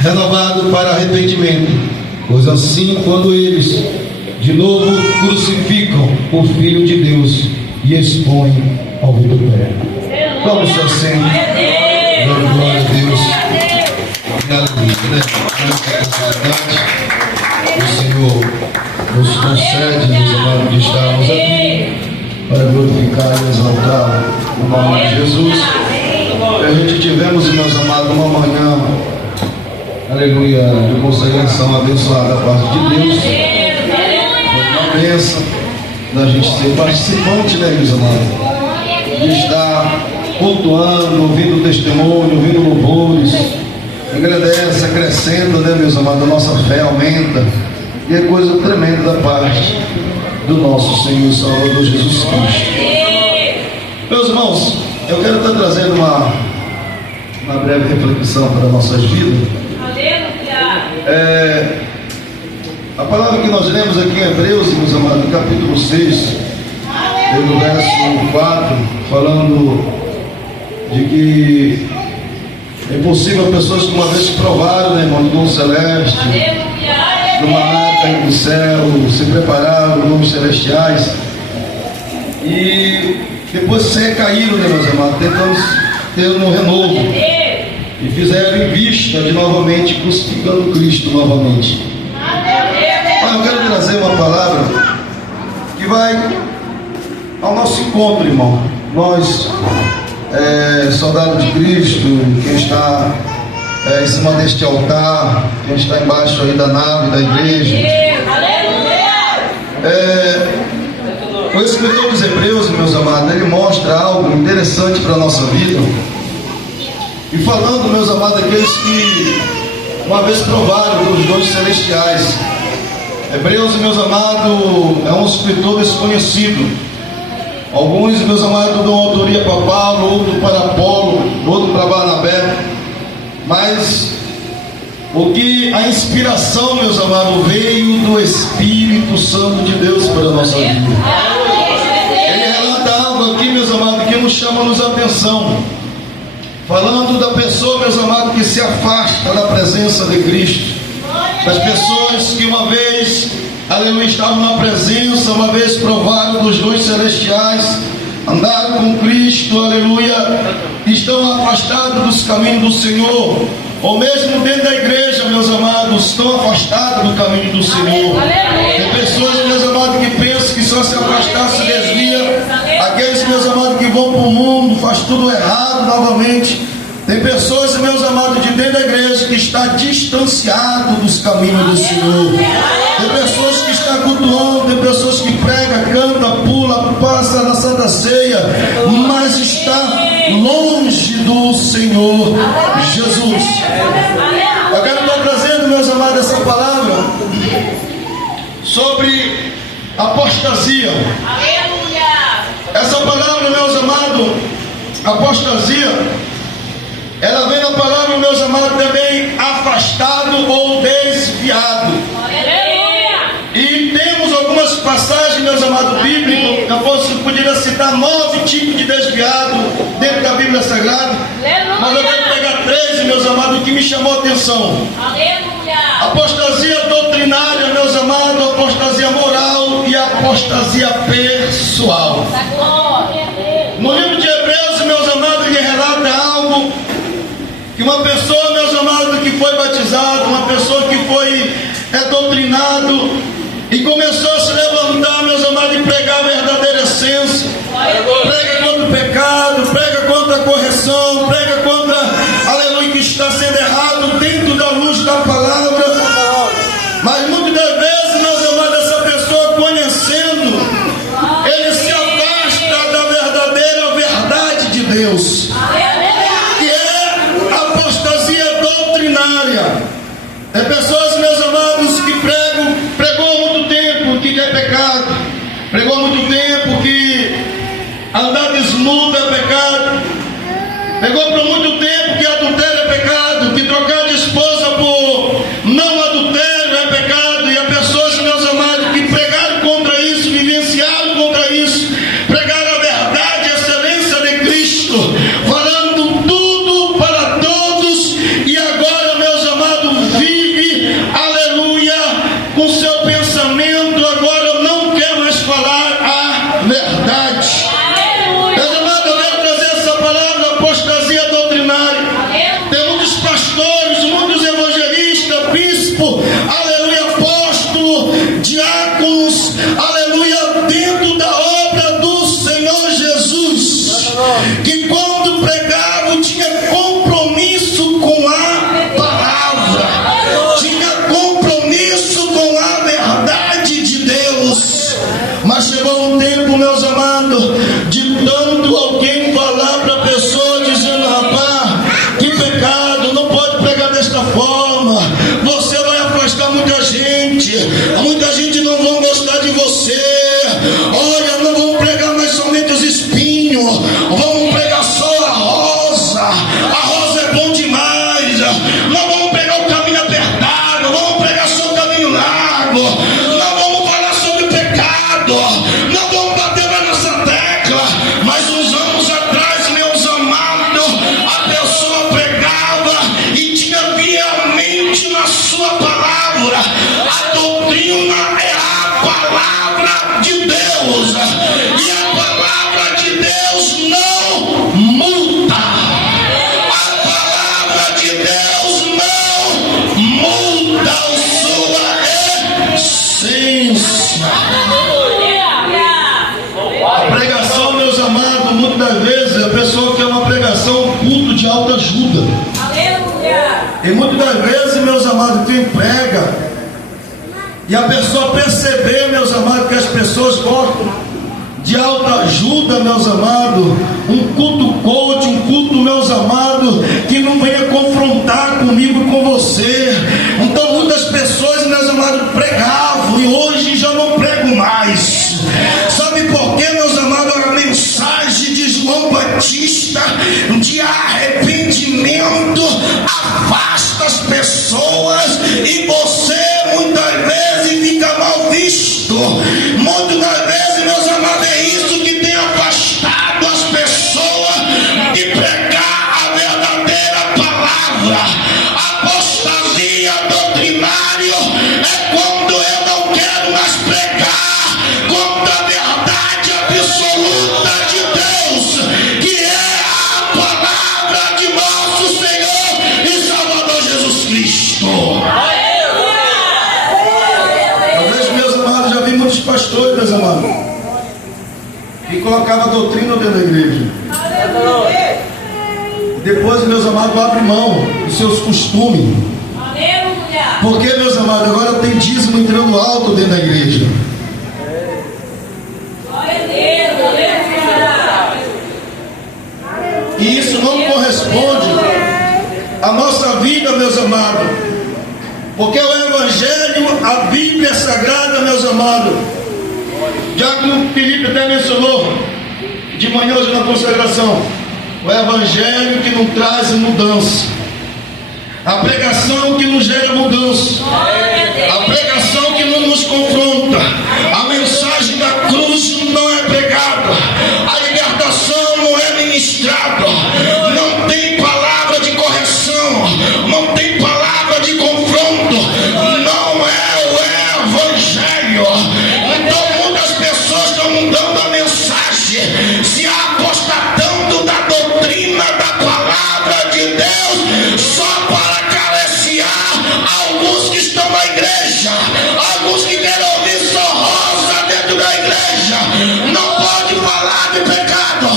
renovado para arrependimento, pois assim, quando eles de novo crucificam o Filho de Deus e expõem ao vitupério. Vamos só sempre, glória a Deus, e aleluia, né? O Senhor nos concede, meus amados, de estarmos aqui para glorificar e exaltar o nome de Jesus. Que a gente tivemos, meus amados, uma manhã, aleluia, de consagração abençoada da parte de Deus. Foi uma bênção da gente ser participante, né, meus amados, de estar cultuando, ouvindo testemunho, ouvindo louvores. Agradece, acrescenta, né, meus amados, a nossa fé aumenta. E é coisa tremenda da parte do nosso Senhor e Salvador Jesus Cristo. Meus irmãos, eu quero estar trazendo uma breve reflexão para nossas vidas. A palavra que nós lemos aqui em Hebreus, meus amados, no capítulo 6, no verso 4, falando de que é possível pessoas que uma vez provaram, né, irmão, do dom celeste, do maná caindo do céu, se prepararam, dons celestiais, e depois se recaíram, né, meus amados, tentando ter um renovo, e fizeram em vista de novamente crucificando Cristo novamente. Mas eu quero trazer uma palavra que vai ao nosso encontro, irmão. Nós, soldados de Cristo, quem está em cima deste altar, quem está embaixo aí da nave da igreja, o escritor dos Hebreus, meus amados, ele mostra algo interessante para a nossa vida. E falando, meus amados, aqueles que uma vez provaram dos dons celestiais. Hebreus, meus amados, é um escritor desconhecido. Alguns, meus amados, dão autoria para Paulo, outro para Apolo, outro para Barnabé. Mas o que a inspiração, meus amados, veio do Espírito Santo de Deus para a nossa vida. Ele relata algo aqui, meus amados, que nos chama-nos a atenção. Falando da pessoa, meus amados, que se afasta da presença de Cristo. Das pessoas que uma vez, aleluia, estavam na presença, uma vez provaram dos dons celestiais, andaram com Cristo, aleluia, estão afastados dos caminhos do Senhor, ou mesmo dentro da igreja, meus amados, estão afastados do caminho do Senhor. Tem pessoas, meus amados, que pensam que só se afastar se desvia. Aqueles, meus amados, que vão para o mundo, faz tudo errado novamente. Tem pessoas, meus amados, de dentro da igreja que está distanciado dos caminhos do Senhor. Tem pessoas que estão cultuando, tem pessoas que prega, canta, pula, passa na Santa Ceia, mas está longe do Senhor Jesus. Eu quero estar trazendo, meus amados, essa palavra sobre apostasia. Essa palavra, meus amados, apostasia, ela vem na palavra, meus amados, também afastado ou desviado. E temos algumas passagens, meus amados, bíblicos. Eu poderia citar 9 tipos de desviado dentro da Bíblia Sagrada, mas eu quero pegar 13, meus amados, que me chamou a atenção. Apostasia doutrinária, meus amados, apostasia moral e apostasia pessoal. No livro de Hebreus, meus amados, ele relata algo que uma pessoa, meus amados, que foi batizado, uma pessoa que foi doutrinado e começou a se levantar, meus amados, e pregar a verdadeira essência. Prega contra o pecado, prega contra a correção, prega contra, aleluia, que está sendo errado dentro da luz da palavra. Mas muitas das vezes, meus amados, essa pessoa conhecendo, ele se afasta da verdadeira verdade de Deus. É pessoas, meus amados, que pregou há muito tempo que é pecado, pregou há muito tempo que andar desnudo é pecado, pregou por muito tempo que adultério é pecado, que trocar de esposa por não adultério é pecado, e há pessoas, meus amados, que pregaram contra isso, vivenciaram contra isso, pregaram a verdade, a excelência de Cristo, falando tudo para todos, e agora Não vamos pegar o caminho apertado, vamos pregar só o caminho largo. Não vamos falar sobre o pecado, não vamos bater na nossa tecla. Mas uns anos atrás, meus amados, a pessoa pregava e tinha fielmente na sua palavra. A doutrina é a palavra de Deus, e a palavra de Deus não muda. A palavra de Deus não muda a sua essência. A pregação, meus amados, muitas das vezes a pessoa quer uma pregação, um culto de autoajuda. E muitas das vezes, meus amados, quem prega, e a pessoa perceber, meus amados, que as pessoas gostam de autoajuda, meus amados, um culto coach, um culto, meus amados, que não venha confrontar comigo e com você. Então muitas pessoas, meus amados, pregavam, e hoje já não prego mais. Sabe por quê, meus amados? A mensagem de João Batista de arrependimento afasta as pessoas, e você muitas vezes fica mal visto. Muitas das vezes, meus amados, é isso que tem afastado as pessoas de pregar a verdadeira palavra. Apostasia doutrinária é quando eu não quero mais pregar contra a verdade absoluta de Deus, que é a palavra de nosso Senhor e Salvador Jesus Cristo. Talvez, meus amados, já vi muitos pastores, meus amados, que colocavam a doutrina dentro da igreja. Depois, meus amados, abre mão dos seus costumes. Porque, meus amados, agora tem dízimo entrando alto dentro da igreja. E isso não corresponde à nossa vida, meus amados. Porque o Evangelho, a Bíblia Sagrada, meus amados, já que o Felipe até mencionou de manhã hoje na consagração, o Evangelho que não traz mudança, a pregação que não gera mudança, a pregação que não nos confronta, a mensagem da cruz não é pregada, a libertação não é ministrada, não tem palavra de correção, não tem palavra de confronto, não é o Evangelho. Então muitas pessoas estão mudando a mensagem, se apostatando da doutrina da palavra de Deus, só para acariciar alguns que estão na igreja, alguns que querem ouvir só rosa dentro da igreja. Não pode falar de pecado,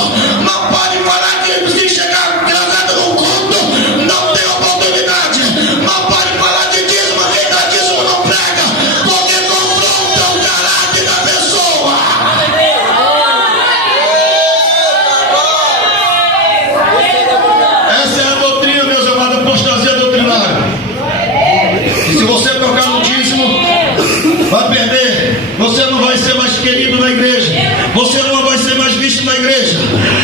não pode falar de se chegar atrasado no culto, não tem oportunidade, não pode falar de dízimo, quem dá dízimo não prega, porque confronta o caráter da pessoa. Essa é a doutrina, meus amados, apostasia doutrinária. E se você tocar no dízimo, vai perder. Você não vai ser mais querido na igreja, você não vai ser mais visto na igreja.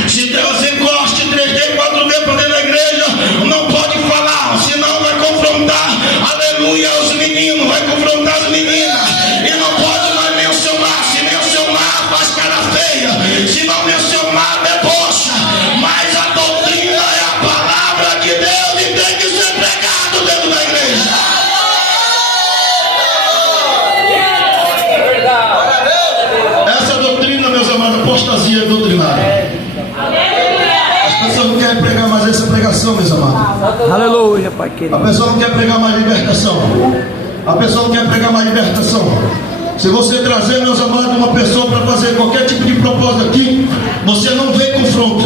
Se trazer corte 3D, 4D para dentro da igreja, não pode falar, senão vai confrontar, aleluia, os meninos, vai confrontar as meninas, e não pode mais mencionar. Se mencionar, faz cara feia, se não mencionar, debocha. Mas a doutrina é a palavra de Deus e tem que ser pregado dentro da igreja. Essa doutrina, meus amados, apostasia doutrinária. As pessoas não querem pregar mais essa pregação, meus amados. Aleluia, Pai querido. A pessoa não quer pregar mais libertação. A pessoa não quer pregar mais libertação. Se você trazer, meus amados, uma pessoa para fazer qualquer tipo de propósito aqui, você não vê confronto,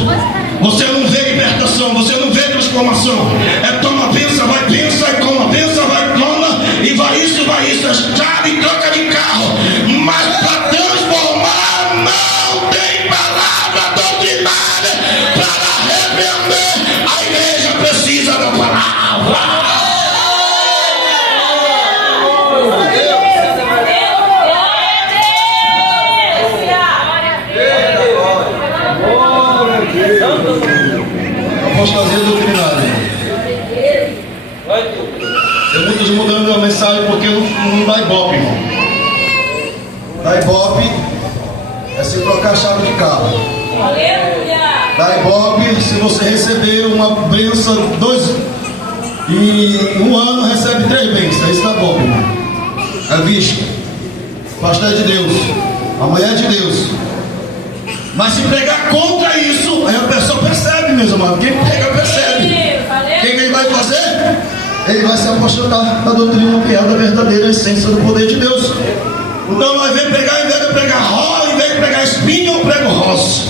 você não vê libertação, você não vê transformação. É toma, pensa, vai, pensa e coma, pensa, vai, coma, e vai isso, é chave e troca de carro. Mas para transformar não tem palavra doutrinária para repreender. A igreja precisa da palavra. Apostasia doutrinária. Tem muitos mudando a mensagem porque não dá ibope, irmão. Dá ibope é se trocar a chave de carro. Dá ibope se você receber uma bênção, em um ano recebe 3 bênçãos. Isso dá ibope, irmão. É visto. Pastor é de Deus. A mulher é de Deus. Mas se pregar contra isso, aí a pessoa percebe, meus amados. Quem prega percebe. O que ele vai fazer? Ele vai se apostatar da doutrina que é da verdadeira essência do poder de Deus. Então nós vem pregar, em vez de pregar rola, em vez de pregar espinho, eu prego roça.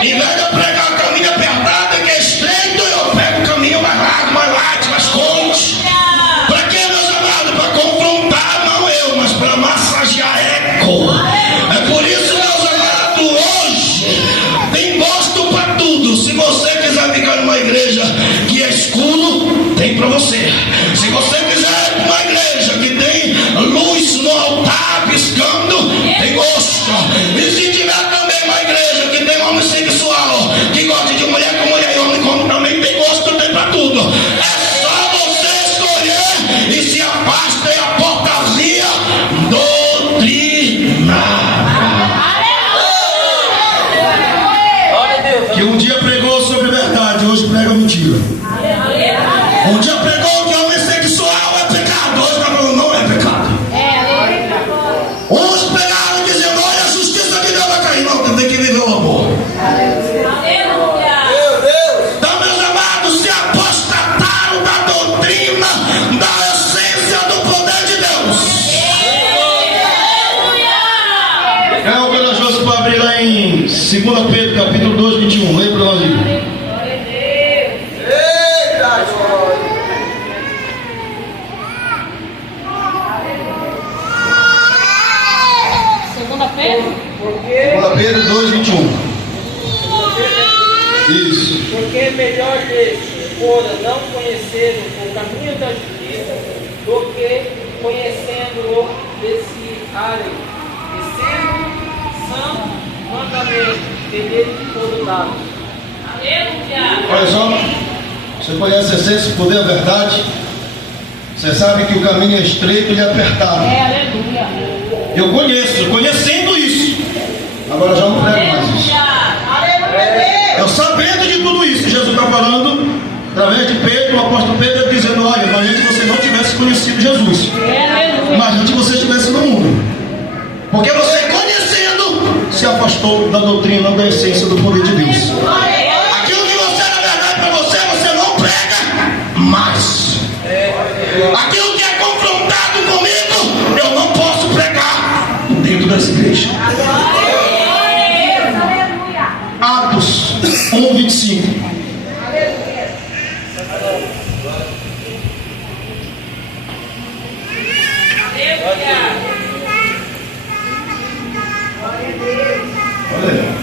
Em vez de eu pregar o caminho apertado, que é estreito, eu prego o caminho mais largo, mais conte. Para que, meus amados? Para confrontar, não eu, mas para massagear eco. É por isso, meus amados, hoje tem gosto para tudo. Se você quiser ficar numa igreja que é escuro, tem para você. Se você quiser uma igreja que tem luz no altar piscando, tem gosto. E se tiver também uma igreja que tem homossexual, que gosta de mulher com mulher e homem com homem, também tem gosto, tem para tudo. É só você escolher e se afasta e a portaria doutrinária. Que um dia pregou sobre verdade, hoje prega mentira. Um dia pregou que homossexual é pecado, hoje está falando não é pecado. Uns pegaram dizendo, olha a justiça que Deus vai cair. Não, tem que viver o amor. Então, meus amados, se apostataram da doutrina, da essência do poder de Deus. É o corajoso para abrir lá em 2 Pedro, capítulo 2, 21. Lembra nós aí? Pedro 2, 21. Isso. Porque é melhor fora não conhecer o caminho da justiça do que conhecendo-o desviarem, e sendo santo mandamento dele de todo lado. Olha só, você conhece a essência, o poder, a verdade. Você sabe que o caminho é estreito e apertado. Eu conheço, conhecendo isso. Agora já não prego mais isso. Eu sabendo de tudo isso que Jesus está falando, através de Pedro, o apóstolo Pedro dizendo, olha, mas antes você não tivesse conhecido Jesus, mas antes você estivesse no mundo, porque você conhecendo se afastou da doutrina, da essência do poder de Deus. Aquilo que você era verdade para você, você não prega mais. Aquilo que é confrontado comigo, eu não posso pregar dentro dessa igreja. Atos 1, 25.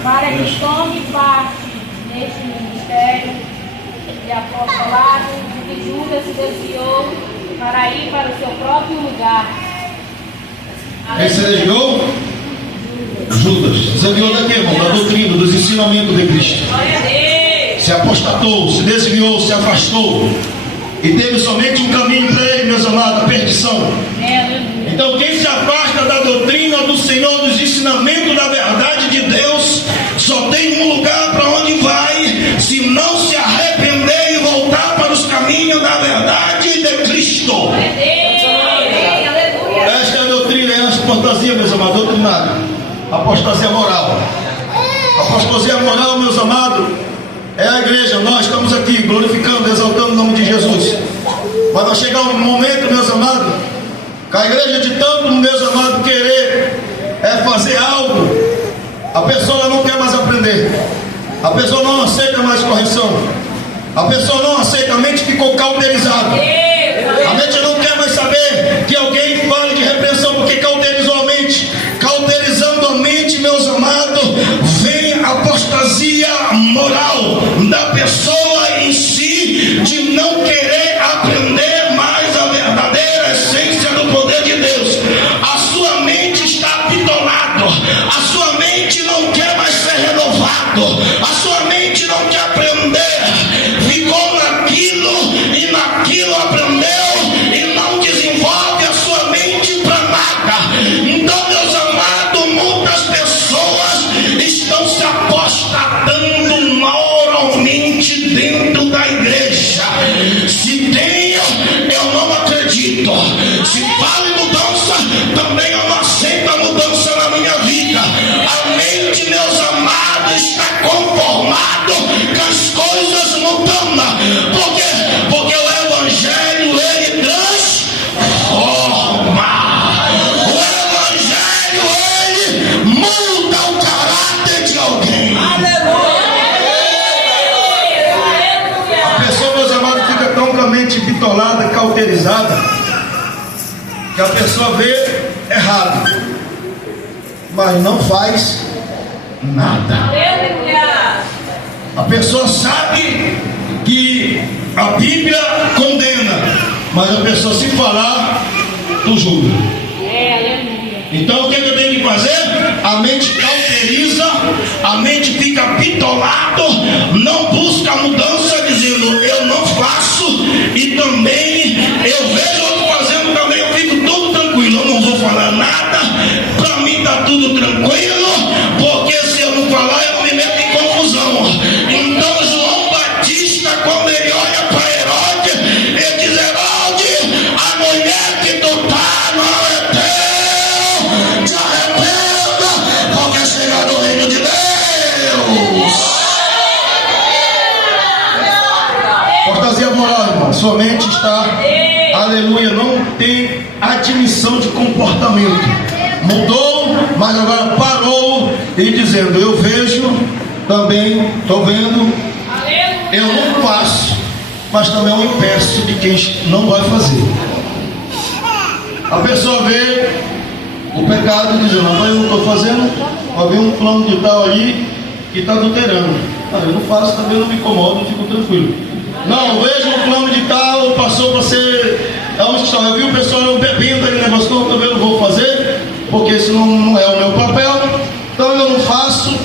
Para que tome parte neste ministério de apostolado de que Judas se desviou para ir para o seu próprio lugar. Quem se desviou? Judas. Se desviou da quê, irmão? Da doutrina, dos ensinamentos de Cristo. Se apostatou, se desviou, se afastou. E teve somente um caminho para ele, meus amados, a perdição. Então quem se afasta da doutrina do Senhor, dos ensinamentos da verdade de Deus, só tem um lugar para onde vai, se não se arrepender e voltar para os caminhos da verdade de Cristo. Esta é a doutrina, é a apostasia, meus amados, doutrinária. Apostasia moral. Apostasia moral, meus amados, é a igreja. Nós estamos aqui glorificando, exaltando o nome de Jesus. Mas vai chegar um momento, meus amados, que a igreja de tanto, meus amados, querer fazer algo, a pessoa não quer mais aprender, a pessoa não aceita mais correção, a pessoa não aceita, a mente ficou cauterizada, a mente não quer mais saber que alguém fale de repreensão, porque cauterizou a mente. Cauterizando a mente, meus amados, vem a apostasia moral da pessoa em si, de não querer aprender mais a verdadeira essência do poder de Deus. A sua mente está bitolada, a sua mente não quer mais ser renovado, a sua mente não quer aprender, ficou naquilo e naquilo cauterizada, que a pessoa vê errado, mas não faz nada. A pessoa sabe que a Bíblia condena, mas a pessoa, se falar, tu julga. Então o que eu tenho que fazer? A mente cauteriza, a mente fica bitolado, não busca mudança, dizendo eu não faço, e também eu vejo outro fazendo também, eu fico tudo tranquilo, eu não vou falar nada, para mim está tudo tranquilo, porque se eu não falar eu me meto em confusão. Então João Batista, quando ele olha para Herodes, ele diz: Herodes, a mulher que tu tá não é teu, te arrependa, porque é chegado o reino de Deus. Cortasia moral, irmão, sua mente está, aleluia, não tem admissão de comportamento, mudou, mas agora parou e dizendo: eu vejo, também estou vendo, eu não faço, mas também eu impeço de quem não vai fazer. A pessoa vê o pecado e diz: não, mas eu não estou fazendo, vai ver um plano de tal ali que está adulterando. Eu não faço, também não me incomodo, eu fico tranquilo. Não, vejo um plano de tal, passou para ser. Eu vi o pessoal bebendo aquele negócio, eu também não vou fazer, porque isso não é o meu papel, então eu não faço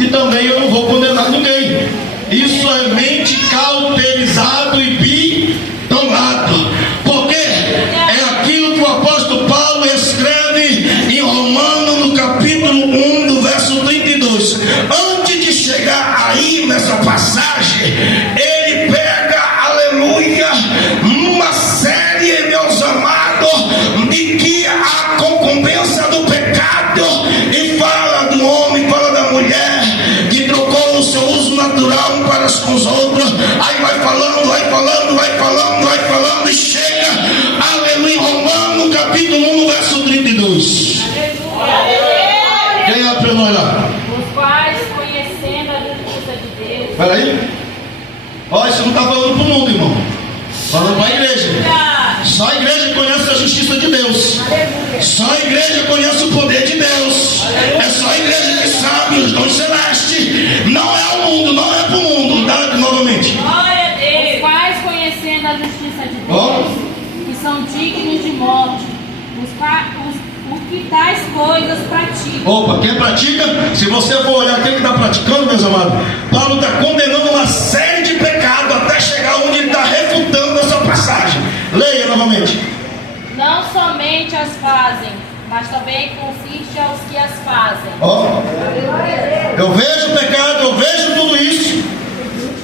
e também eu não vou condenar ninguém. Isso é mente cauterizado e bitolado, porque é aquilo que o apóstolo Paulo escreve em Romanos, no capítulo 1, do verso 32. Antes de chegar aí nessa passagem, ele pega, aleluia, uma série, meus amados, de que a concompensa do pecado, e fala do homem, fala da mulher que trocou o seu uso natural um para com os outros. Aí vai falando, e chega, aleluia, em Romanos capítulo 1, verso 32. Quem é para nós lá? Os quais, conhecendo a justiça de Deus. Peraí. Olha, isso não está falando para o mundo, irmão. Falando para a igreja. Só a igreja conhece a justiça de Deus. Só a igreja conhece o poder de Deus. É só a igreja que sabe os dons celestes. Não é o mundo, não é para o mundo. Dá novamente. Os quais, conhecendo a justiça de Deus, que são dignos de morte, os que tais coisas praticam. Opa, quem pratica? Se você for olhar quem está praticando, meus amados, Paulo está condenando uma série de pecados até chegar onde ele está refutando essa passagem. Leia novamente. Não somente as fazem, mas também consiste aos que as fazem. Eu vejo o pecado, eu vejo tudo isso.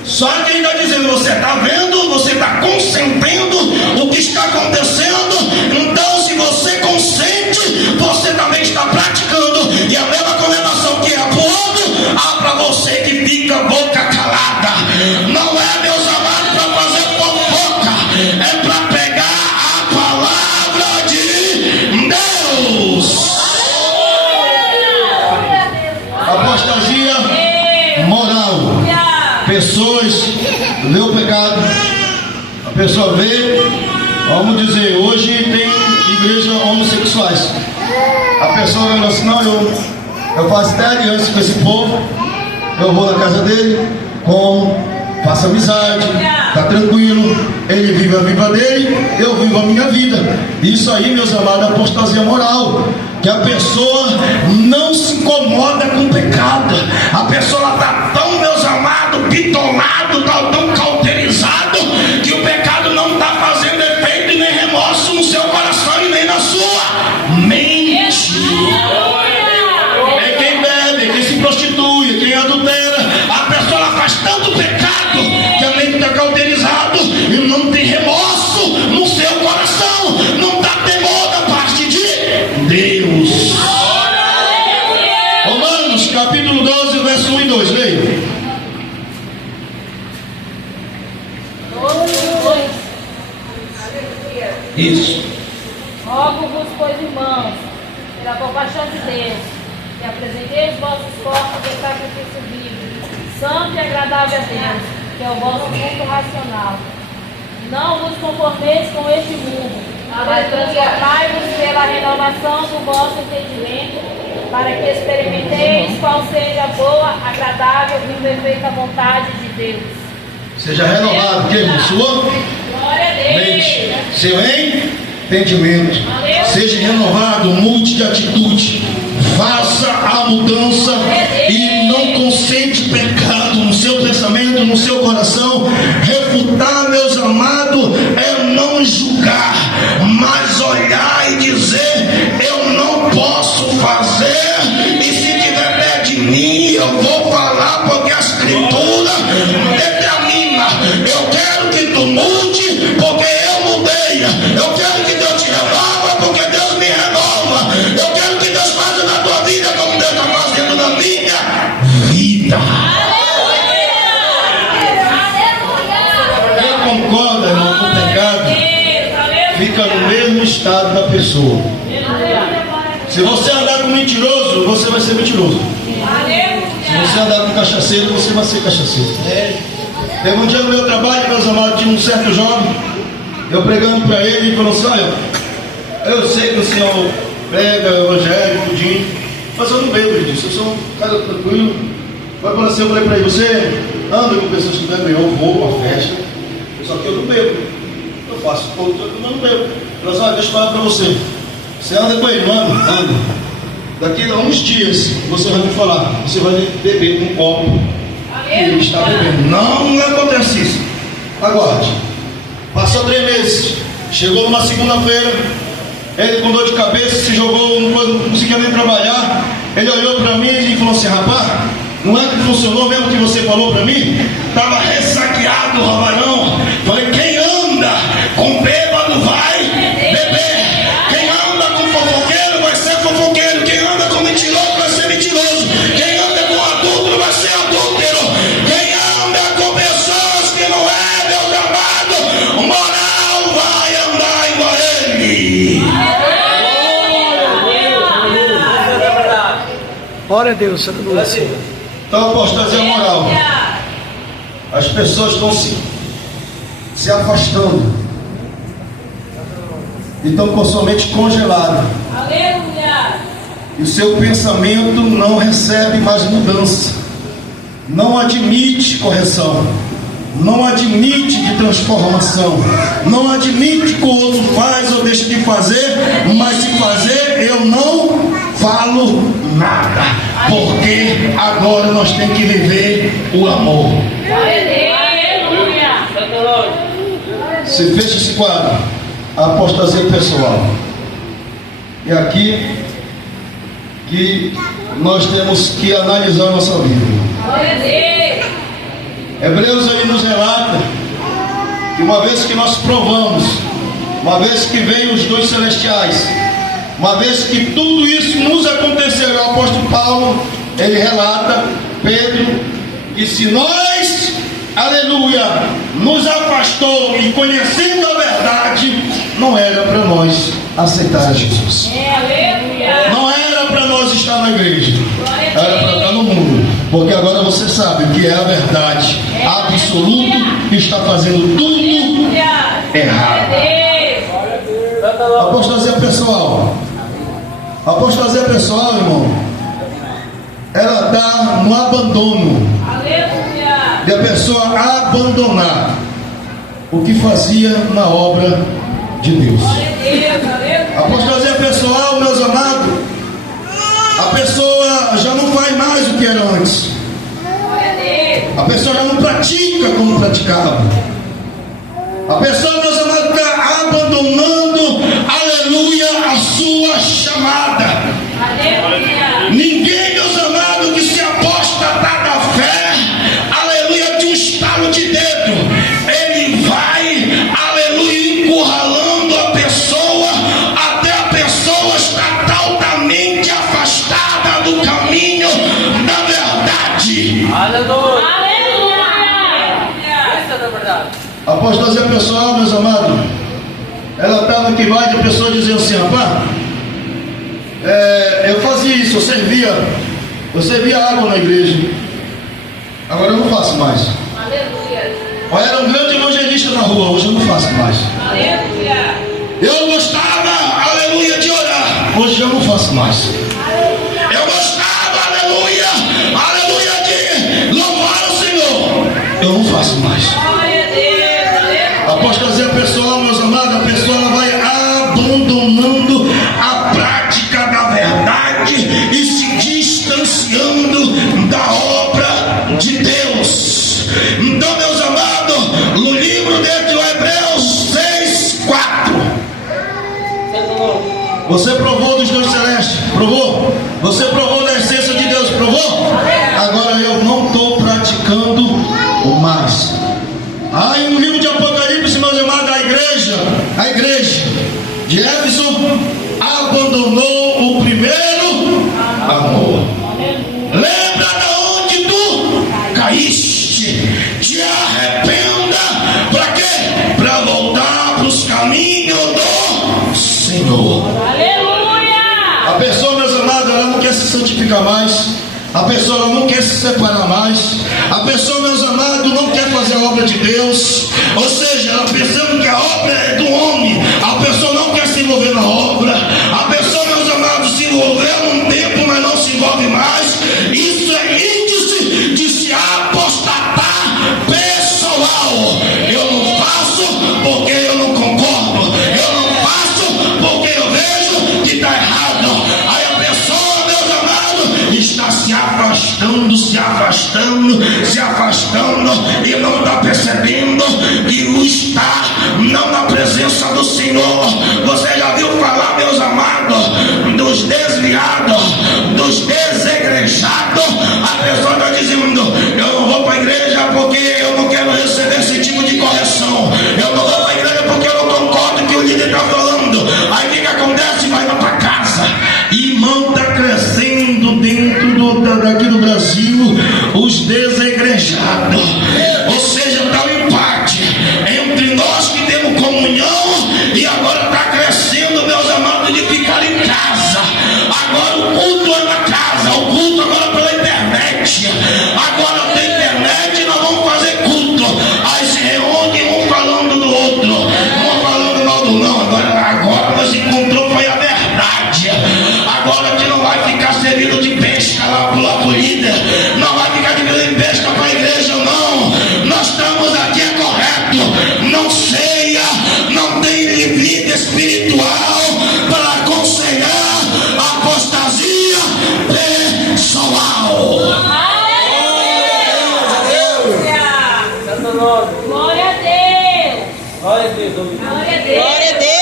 Só que ele está dizendo: você está vendo, você está consentindo o que está acontecendo. Então, se você consente, você também está praticando. E a mesma condenação que é para o outro, há para você que fica boca calada. Não é, meus amados, para fazer fofoca, é para pegar a palavra de Deus. Apostasia moral. Pessoas vê o pecado, a pessoa vê, vamos dizer, hoje tem igreja homossexuais. A pessoa vai assim: não, eu faço até aliança com esse povo, eu vou na casa dele, como, faço amizade, tá tranquilo, ele vive a vida dele, eu vivo a minha vida. Isso aí, meus amados, é apostasia moral, que a pessoa não se incomoda com o pecado. A pessoa está tão, meus amados, bitolado, tão cauterizado, que o pecado não está fazendo efeito e nem remorso no seu coração e nem na sua mente. É quem bebe, é quem se prostitui, é quem adultera. A pessoa ela faz tanto pecado que a mente está cauterizado e não tem remorso no seu coração, não está temor da parte de Deus. Romanos capítulo 12, verso 1 e 2, leia. Isso. Rogo-vos, pois, irmãos, pela compaixão de Deus, que apresenteis os vossos corpos em sacrifício vivo, santo e agradável a Deus, que é o vosso culto racional. Não vos conformeis com este mundo, mas transformai-vos pela renovação do vosso entendimento, para que experimenteis qual seja a boa, agradável e perfeita vontade de Deus. Seja renovado, que irmão? Sua Glória a Deus. mente, seu entendimento. Aleluia. Seja renovado, mude de atitude. Faça a mudança e não consente pecado no seu pensamento, no seu coração. Refutar, meus amados, é não julgar, mas olhar e dizer: eu não posso fazer, e se tiver perto de mim, eu vou falar, porque a Escritura determina. Eu quero que tu mude, porque eu mudei. Eu quero que Deus te renova, porque Deus me renova. Eu quero que Deus faça na tua vida como Deus está fazendo na minha vida. Quem concorda, irmão, com o pecado, fica no mesmo estado da pessoa. Se você andar com mentiroso, você vai ser mentiroso. Se você andar com cachaceiro, você vai ser cachaceiro. Teve um dia no meu trabalho, meus amados, tinha um certo jovem, eu pregando para ele, e falou assim: olha, eu sei que o senhor prega evangelho, tudinho, mas eu não bebo, ele disse, eu sou um cara tranquilo. Vai falar assim, eu falei para ele: você anda com pessoas que bebem? Eu vou para festa, só que eu não bebo. Eu faço pouco, só que eu não bebo. Ele falou assim: olha, deixa eu falar para você. Você anda com ele, mano? Anda. Daqui a uns dias você vai me falar, você vai beber um copo e ele está bebendo. Não acontece isso. Aguarde. Passou 3 meses. Chegou numa segunda-feira, ele com dor de cabeça se jogou, não conseguia nem trabalhar. Ele olhou para mim e falou assim: rapaz, não é que funcionou mesmo que você falou para mim? Estava ressaqueado o rabarão. Falei: quem anda com bêbado vai beber. Quem anda com fofoqueiro vai ser fofoqueiro. Quem anda com mentiroso vai ser mentiroso. Quem anda com adúltero vai ser adúltero. Quem anda com pessoas que não é, Deus amado, moral vai andar igual ele. Glória a Deus, aleluia. Então eu posso trazer a moral. As pessoas estão se afastando e estão com sua mente congelada. Aleluia. E o seu pensamento não recebe mais mudança, não admite correção, não admite de transformação, não admite que o outro faz ou deixa de fazer, mas se fazer eu não falo nada, porque agora nós temos que viver o amor. Aleluia. Se fecha esse quadro, a apostasia pessoal. E aqui que nós temos que analisar a nossa vida. Glória a Deus. Hebreus ele nos relata que uma vez que nós provamos, uma vez que veio os dons celestiais, uma vez que tudo isso nos aconteceu, o apóstolo Paulo ele relata, Pedro, que se nós, aleluia, nos afastou e conhecendo a verdade, não era para nós aceitar Jesus. Aleluia. Não era para nós estar na igreja, era para estar no mundo, porque agora você sabe o que é a verdade absoluta, que está fazendo tudo errado. Apostasia pessoal. Apostasia pessoal, irmão, ela está no abandono. Aleluia. De a pessoa abandonar o que fazia na obra de Deus. Apostasia pessoal, meus amados, a pessoa já não faz mais o que era antes. A pessoa já não pratica como praticava. A pessoa, meus amados, está abandonando, aleluia, a sua chamada. Aleluia. Ninguém, meus amados, que se apostatar da fé, aleluia, de um estalo de dedo, ele vai, aleluia, encurralando a pessoa, até a pessoa estar totalmente afastada do caminho da verdade. Aleluia. A apostasia pessoal, meus amados, ela estava que vai de a pessoa dizer assim: rapaz, eu fazia isso, eu servia água na igreja, agora eu não faço mais. Aleluia. Eu era um grande evangelista evangelista na rua, hoje eu não faço mais. Aleluia. Eu gostava, aleluia, de orar, hoje eu não faço mais. Eu gostava, aleluia, de louvar o Senhor, eu não faço mais. Glória a Deus. Aleluia. Após trazer a pessoa, meus amados, a pessoa ela vai abandonando a prática da verdade e se distanciando da obra de Deus. Então, meus amados, no livro de Hebreus 6:4, você provou dos dons celestes? Provou? Você provou da essência de Deus? Provou? Agora eu não estou praticando o mais. Aí no livro de Apocalipse, meus amados, a igreja de Éfeso abandonou o primeiro amor. Lembra de onde tu caíste? Te arrependa. Para quê? Para voltar para os caminhos do Senhor. Aleluia. A pessoa, meus amados, ela não quer se santificar mais. A pessoa ela não quer se separar mais. A pessoa, meus amados, não quer fazer a obra de Deus. Ou seja, ela pensando que a obra é do homem. A pessoa não quer se envolver na obra. A pessoa, meus amados, se envolveu um tempo, mas não se envolve mais. Isso é índice de se apostatar pessoal. Eu não faço porque eu não concordo. Eu não faço porque eu vejo que está errado. Aí a pessoa, meus amados, está se afastando e não está percebendo que o estar não na presença do Senhor. Você já viu falar, meus amados, dos desviados, dos desegrejados? A pessoa está dizendo: eu não vou para a igreja porque eu não quero receber esse tipo de correção. Eu não vou para a igreja porque eu não concordo com o que o líder está falando. Aí o que acontece? Vai lá para casa. Irmão, está crescendo dentro daqui do Brasil os desegrejados. Ou seja, está um empate entre nós que temos comunhão e agora está crescendo, meus amados, de ficar em casa. Agora o culto é na casa, o culto agora pela internet. Agora tem internet e nós vamos fazer culto. Aí se reúne um falando do outro, um falando mal do não. Agora nós encontrou foi a verdade. Agora que não vai ficar servindo de pesca lá pro líder, não vai ficar de pesca para a igreja, não. Nós estamos aqui, é correto. Não ceia, não tem vida espiritual para aconselhar a apostasia pessoal. Glória a Deus. Glória a Deus. Glória a Deus. Glória a Deus.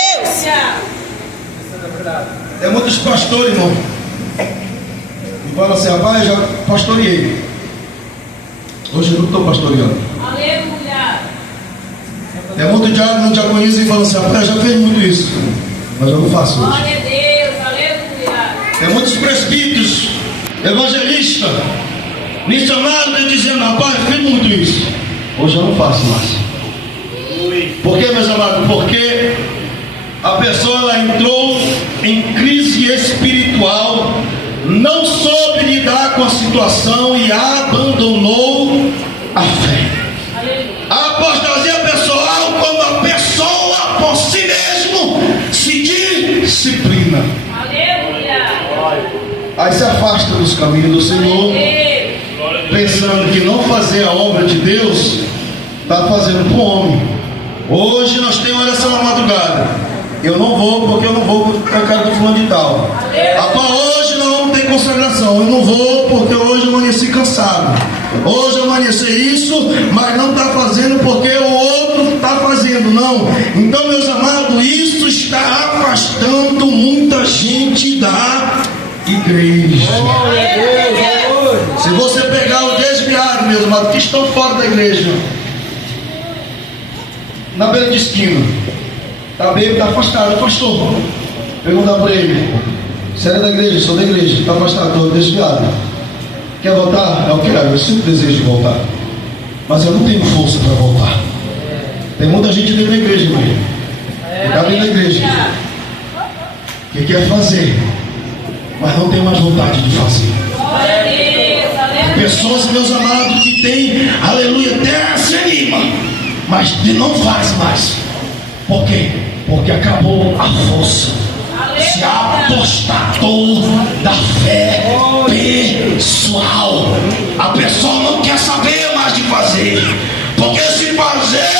Tem muitos pastores, irmão, e fala assim: rapaz, eu já pastoreei, hoje eu não estou pastoreando. Aleluia. Tem muito diácono, diaconisa e fala assim: rapaz, já fez muito isso, mas eu não faço hoje. Glória a Deus. Aleluia. Tem muitos presbíteros, evangelistas, missionários dizendo: rapaz, fiz muito isso, hoje eu não faço mais. Por quê, meus amados? Porque a pessoa ela entrou em crise espiritual, não soube lidar com a situação e abandonou a fé. Aleluia. A apostasia pessoal, quando a pessoa por si mesmo se disciplina, Aleluia. aí se afasta dos caminhos do Senhor, pensando que não fazer a obra de Deus está fazendo para o homem. Hoje nós temos oração na madrugada. Eu não vou porque eu não vou para a casa do fulano de tal. Rapaz, hoje nós vamos ter consagração. Eu não vou porque hoje eu amanheci cansado. Hoje eu amanheci isso, mas não está fazendo porque o outro está fazendo. Não. Então, meus amados, isso está afastando muita gente da igreja. Se você pegar os desviados, meus amados, que estão fora da igreja, na beira de esquina, está bem, está afastado, pastor. Perguntar para ele: você é da igreja? Sou da igreja. Está afastado, estou desviado. Quer voltar? Eu quero, eu sempre desejo de voltar, mas eu não tenho força para voltar. Tem muita gente dentro da igreja, irmão. Está dentro da igreja que quer fazer, mas não tem mais vontade de fazer. Glória a Deus. Aleluia. Pessoas, meus amados, que tem, aleluia, até se anima, mas não faz mais. Por quê? Porque acabou a força. Se apostatou da fé pessoal. A pessoa não quer saber mais de fazer, porque se fazer,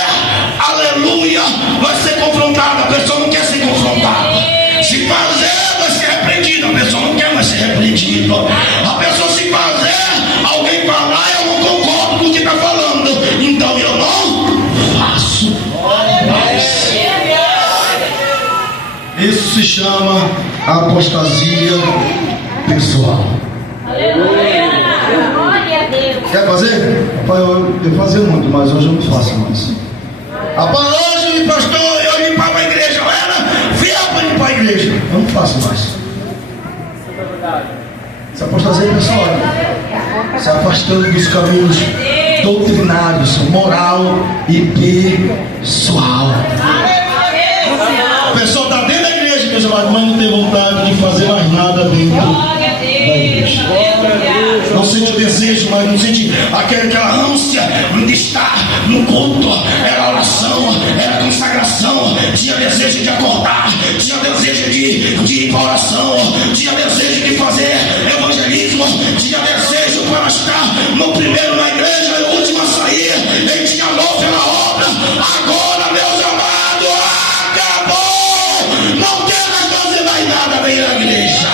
aleluia, vai ser confrontada. A pessoa não quer ser confrontada. Se fazer, vai ser repreendida. A pessoa não quer mais ser repreendida. A pessoa se fazer, alguém falar, eu não concordo com o que está falando, então eu não faço mais. Isso se chama apostasia pessoal. Aleluia! Glória a Deus! Quer fazer? Rapaz, eu fazia muito, mas hoje eu não faço mais. Rapaz, hoje, pastor, eu limpava a igreja. Eu era fiel para limpar a igreja. Eu não faço mais. Se apostasia pessoal, se afastando dos caminhos doutrinários, moral e pessoal. A pessoa está dentro da igreja, meus amados, mas não tem vontade de fazer mais nada dentro da igreja. Não sente o desejo, mas não sente aquela ânsia de estar no culto. Era oração, era consagração. Tinha desejo de acordar, tinha desejo de ir para oração, tinha desejo de fazer evangelismo, tinha desejo para estar no primeiro na igreja e o último a sair. Ele tinha amor pela obra. Agora, meus amados, acabou. Não quer mais fazer mais nada bem na igreja.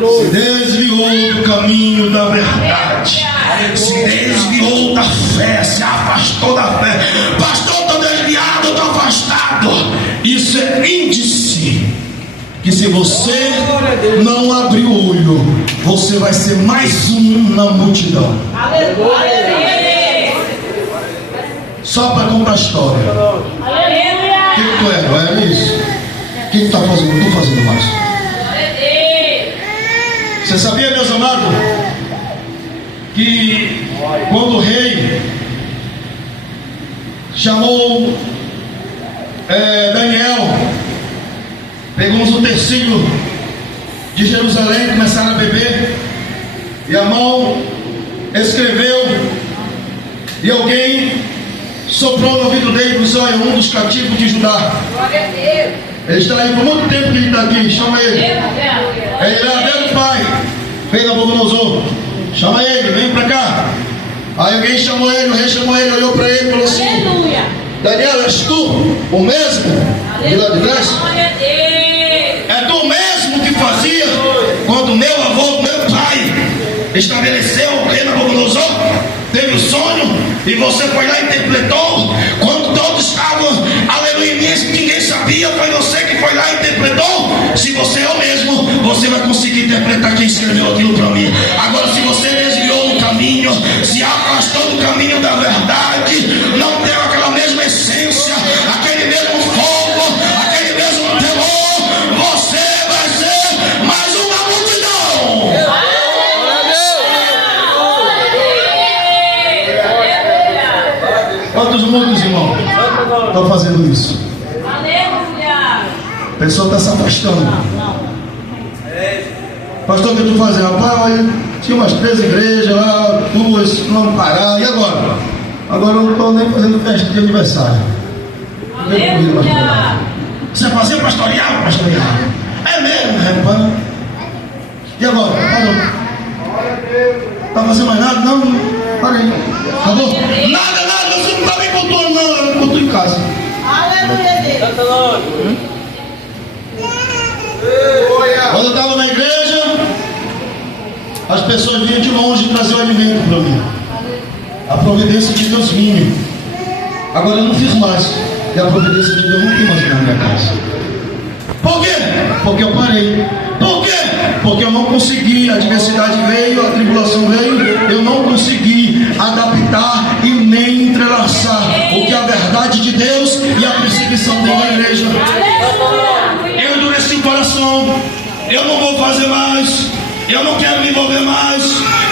Se desviou do caminho da verdade, se desviou da fé, se afastou da fé. Pastor, estou desviado, estou afastado. Isso é índice que se você não abrir o olho, você vai ser mais um na multidão. Só para contar a história. O que tu é? Não era isso? O que tu está fazendo? Não estou fazendo mais. Você sabia, meus amados, que quando o rei chamou Daniel, pegou uns utensílios de Jerusalém, começaram a beber, e a mão escreveu, e alguém soprou no ouvido dele e disse: olha, um dos cativos de Judá. Glória a Deus! Ele está aí por muito tempo que ele está aqui, chama ele. Ele era Deus do Pai, fez Nabucodonosor, chama ele, vem para cá. Aí alguém chamou ele, o rei chamou ele, olhou para ele e falou assim: Aleluia! Daniel, és tu o mesmo? De lá de trás? Glória a Deus! É tu mesmo que fazia quando meu avô, meu pai estabeleceu o rei Nabucodonosor? Teve o sonho e você foi lá e interpretou quando todos estavam, aleluia, ninguém sabia, foi você que foi lá e interpretou. Se você é o mesmo, você vai conseguir interpretar quem escreveu aquilo para mim. Agora, se você desviou do caminho, se afastou do caminho da verdade, não tem aquela mesma essência, aquele mesmo fogo, aquele mesmo temor, você vai ser mais uma multidão. Quantos muitos, irmão, estão fazendo isso? Aleluia! A pessoa está se afastando. Pastor, o que tu fazendo? Rapaz, olha, tinha umas 3 igrejas lá, 2 não parar, e agora? Agora eu não estou nem fazendo festa de aniversário. Aleluia! Você vai fazer pastorear? Pastorear. É mesmo, rapaz. E agora? Parou. Tá fazendo mais nada? Não, parei. Acabou? Nada, você não está me cultuando, não, eu culto em casa. Aleluia, Deus! Quando eu estava na igreja, as pessoas vinham de longe trazer o alimento para mim. A providência de Deus vinha. Agora eu não fiz mais. E a providência de Deus não tem mais na minha casa. Por quê? Porque eu parei. Por quê? Porque eu não consegui. A adversidade veio, a tribulação veio. Eu não consegui adaptar e nem entrelaçar o que é a verdade de Deus e a perseguição dentro da igreja. Eu endureci o coração. Eu não vou fazer mais. Eu não quero me envolver mais.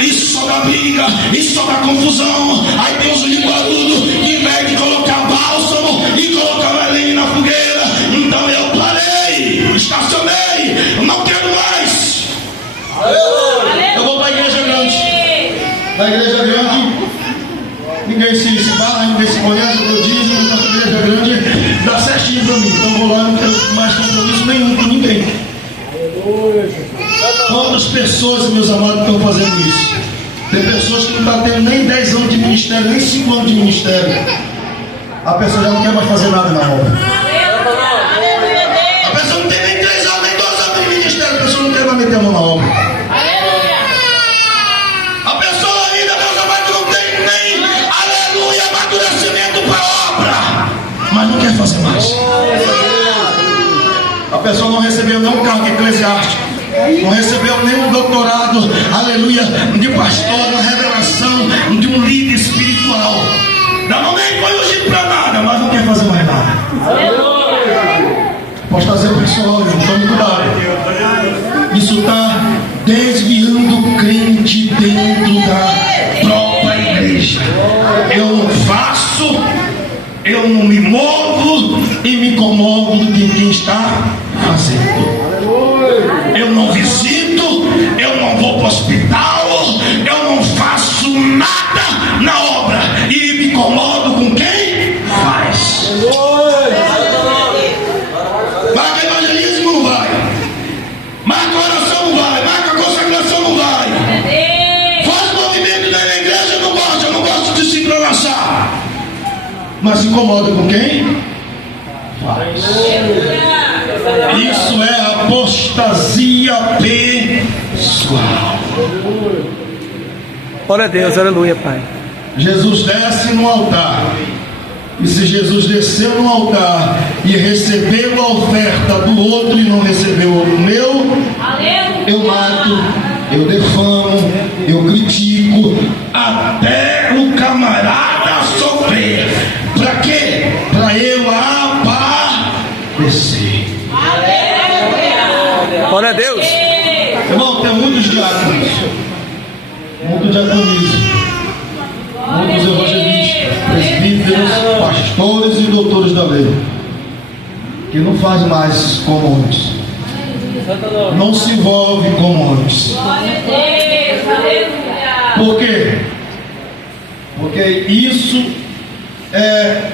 Isso só dá briga, isso só dá confusão. Aí tem os linguarudos que em vez de colocar bálsamo e colocar lenha na fogueira. Então eu parei, estacionei, eu não quero mais. Eu vou para a igreja grande. Na igreja grande estou lá, não tenho mais compromisso nenhum com ninguém. Quantas pessoas, meus amados, estão fazendo isso? Tem pessoas que não estão tendo nem 10 anos de ministério, nem 5 anos de ministério. A pessoa já não quer mais fazer nada na obra. A pessoa não tem nem 3 anos, nem 2 anos de ministério. A pessoa não quer mais meter a mão na obra. A pessoa ainda, meus amados, não tem nem, aleluia, amadurecimento para a obra, mas não quer fazer mais. A pessoa não recebeu nenhum cargo eclesiástico, não recebeu nenhum doutorado, aleluia, de pastor, na revelação de um líder espiritual. Não nem foi ungido para nada, mas não quer fazer mais nada. Pode fazer pessoal, irmão, tome cuidado. Isso está desviando o crente dentro da própria igreja. Eu não faço, eu não me movo e me incomodo de quem está fazendo. Eu não visito, eu não vou para o hospital, eu não faço nada na obra e me incomodo com quem faz. Marca evangelismo, não vai. Marca oração, não vai. Marca consagração, não vai. Faz movimento na igreja, eu não gosto de se entrelaçar. Mas se incomoda com quem faz. Isso é apostasia pessoal. Glória a Deus, aleluia, Pai. Jesus desce no altar. E se Jesus desceu no altar e recebeu a oferta do outro e não recebeu o meu, eu mato, eu defamo, eu critico, até o camarada sofrer. Para quê? Para eu aparecer. Glória a Deus. Irmão, tem muitos diáconos, muito diaconismo, muitos evangelistas, presbíteros, pastores e doutores da lei, que não faz mais como antes, não se envolve como antes. Por quê? Porque isso é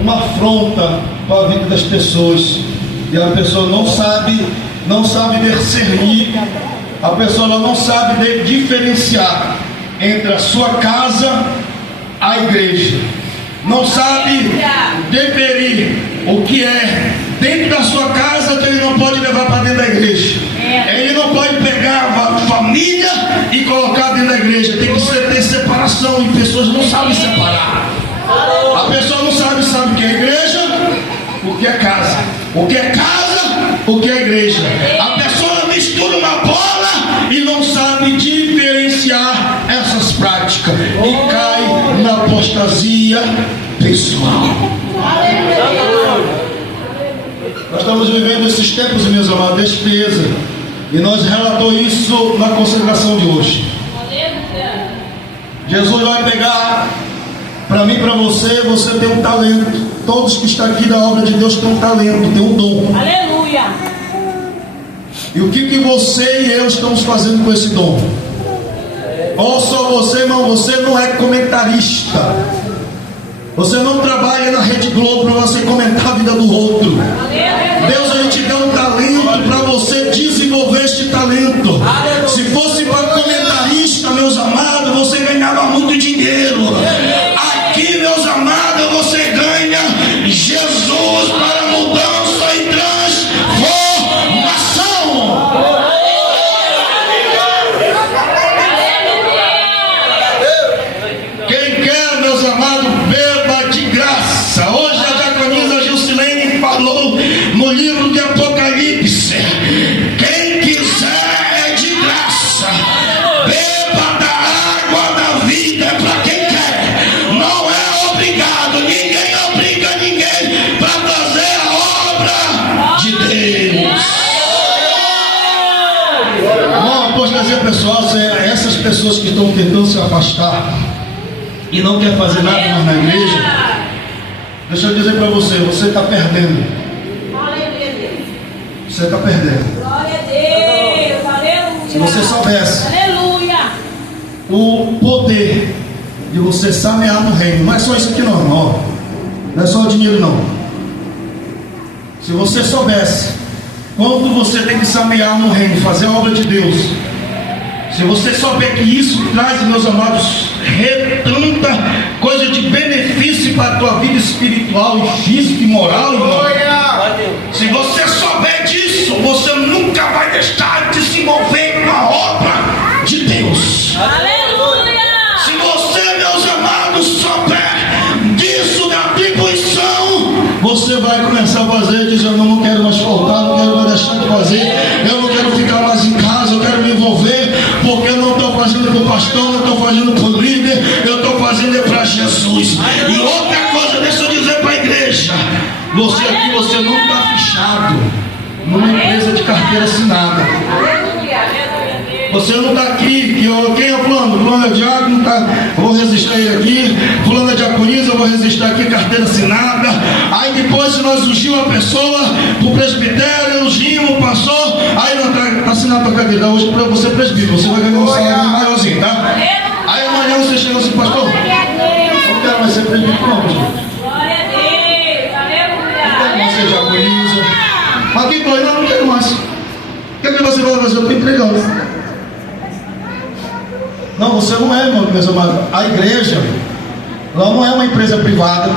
uma afronta para a vida das pessoas, e a pessoa não sabe discernir, a pessoa não sabe diferenciar entre a sua casa e a igreja, não sabe definir o que é dentro da sua casa que ele não pode levar para dentro da igreja. Ele não pode pegar a família e colocar dentro da igreja. Tem que ter separação, e pessoas não sabem separar. A pessoa não sabe o que é igreja, o que é casa, o que é casa, o que é igreja. A pessoa mistura uma bola e não sabe diferenciar essas práticas e cai na apostasia pessoal. Nós estamos vivendo esses tempos, meus amados, despesa, e nós relatamos isso na consagração de hoje. Jesus vai pegar, para mim e para você, você tem um talento. Todos que estão aqui da obra de Deus têm um talento, têm um dom. Aleluia. E o que você e eu estamos fazendo com esse dom? Ou só você, irmão, você não é comentarista. Você não trabalha na Rede Globo para você comentar a vida do outro. Deus, a gente deu um talento para você desenvolver este talento. Se fosse para comentarista, meus amados, você ganhava muito dinheiro. Aqui, meus amados, você ganha Jesus para mudança e transformação. Quem quer, meus amados, beba de graça. Hoje a diaconisa Gilcilene falou no livro de Apocalipse: quem quiser é de graça. Beba da água da vida, é para quem quer. Não é obrigado, ninguém obriga ninguém para fazer a obra de Deus. Irmão, apostasia pessoal, essas pessoas que estão tentando se afastar e não quer fazer nada mais na igreja, deixa eu dizer para você, você está perdendo. Você está perdendo. Glória a Deus, aleluia. Se você soubesse Aleluia. o poder de você semear no reino, não é só isso aqui não, irmão. Não é só o dinheiro não. Se você soubesse quanto você tem que semear no reino, fazer a obra de Deus, se você souber que isso traz, meus amados, tanta coisa de benefício para a tua vida espiritual e física e moral, irmão. Se você souber disso, você nunca vai deixar de se envolver com a obra de Deus. Aleluia! Se você, meus amados, souber disso da atribuição, você vai começar a fazer, dizendo: eu não quero mais faltar, não quero mais deixar de fazer, eu não quero ficar mais em casa, eu quero me envolver, porque eu não estou fazendo para o pastor, não estou fazendo para o líder, eu estou fazendo para Jesus. E outra coisa, deixa eu dizer para a igreja: você aqui, você não está fechado numa empresa de carteira assinada. Você não está aqui, quem é fulano? Fulano é diácono, tá, eu vou registrar ele aqui. Fulano é diaconisa, eu vou registrar aqui, carteira assinada. Aí depois, se nós ungimos a pessoa para o presbitério, ungimos, passou, aí não está assinado a carteira. Hoje para você presbítero, você vai ganhar um salário maiorzinho, tá? Aí amanhã você chega assim: pastor, não quero mais ser presbítero, não, pastor. Glória a Deus! Aleluia! Não quero mais ser diaconisa. Mas que coisa, não quero mais. O que você vai fazer? Eu estou entregando. Não, você não é, meus amados. A igreja, ela não é uma empresa privada.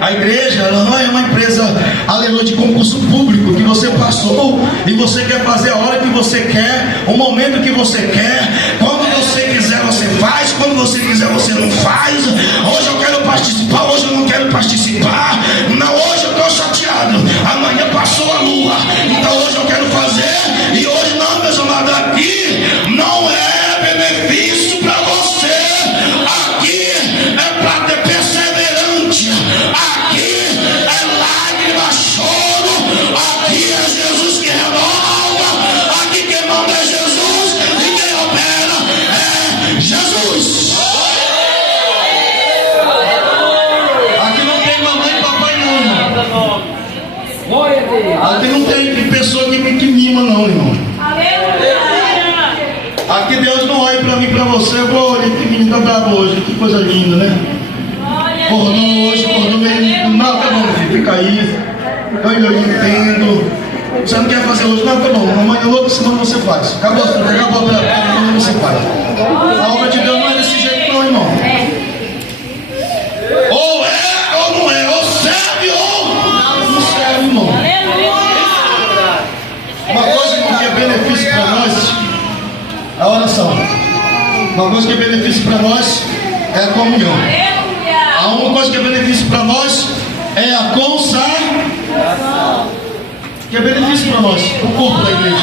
A igreja, ela não é uma empresa, aleluia, de concurso público que você passou e você quer fazer a hora que você quer, o momento que você quer, quando você quiser você faz, quando você quiser você não faz. Hoje eu quero participar, hoje eu não quero participar. Não, hoje eu estou chateado, amanhã passou a lua, então hoje eu quero fazer. E hoje não, meus amados, aqui não é benefício para você, aqui é para ter perseverante, aqui é lágrima, choro, aqui é Jesus que renova, aqui quem manda é Jesus e quem opera é Jesus. Aqui não tem mamãe e papai não, irmão. Aqui não tem pessoa que mima não, irmão. Aqui Deus não olha para mim, para você. Olha que menina brava hoje, que coisa linda, né? Acordou hoje, acordou meio. Não, tá bom, filho, fica aí. Eu entendo. Você não quer fazer hoje? Não, tá bom. Amanhã, outra semana você faz. Acabou, amanhã você faz. A obra de Deus não é desse jeito, não, irmão. Ou é ou não é, ou serve ou não serve, irmão. Uma coisa que é benefício para nós, a oração. Uma coisa que é benefício para nós é a comunhão. Uma coisa que é benefício para nós é a consagração. Que é benefício para nós, o corpo da igreja.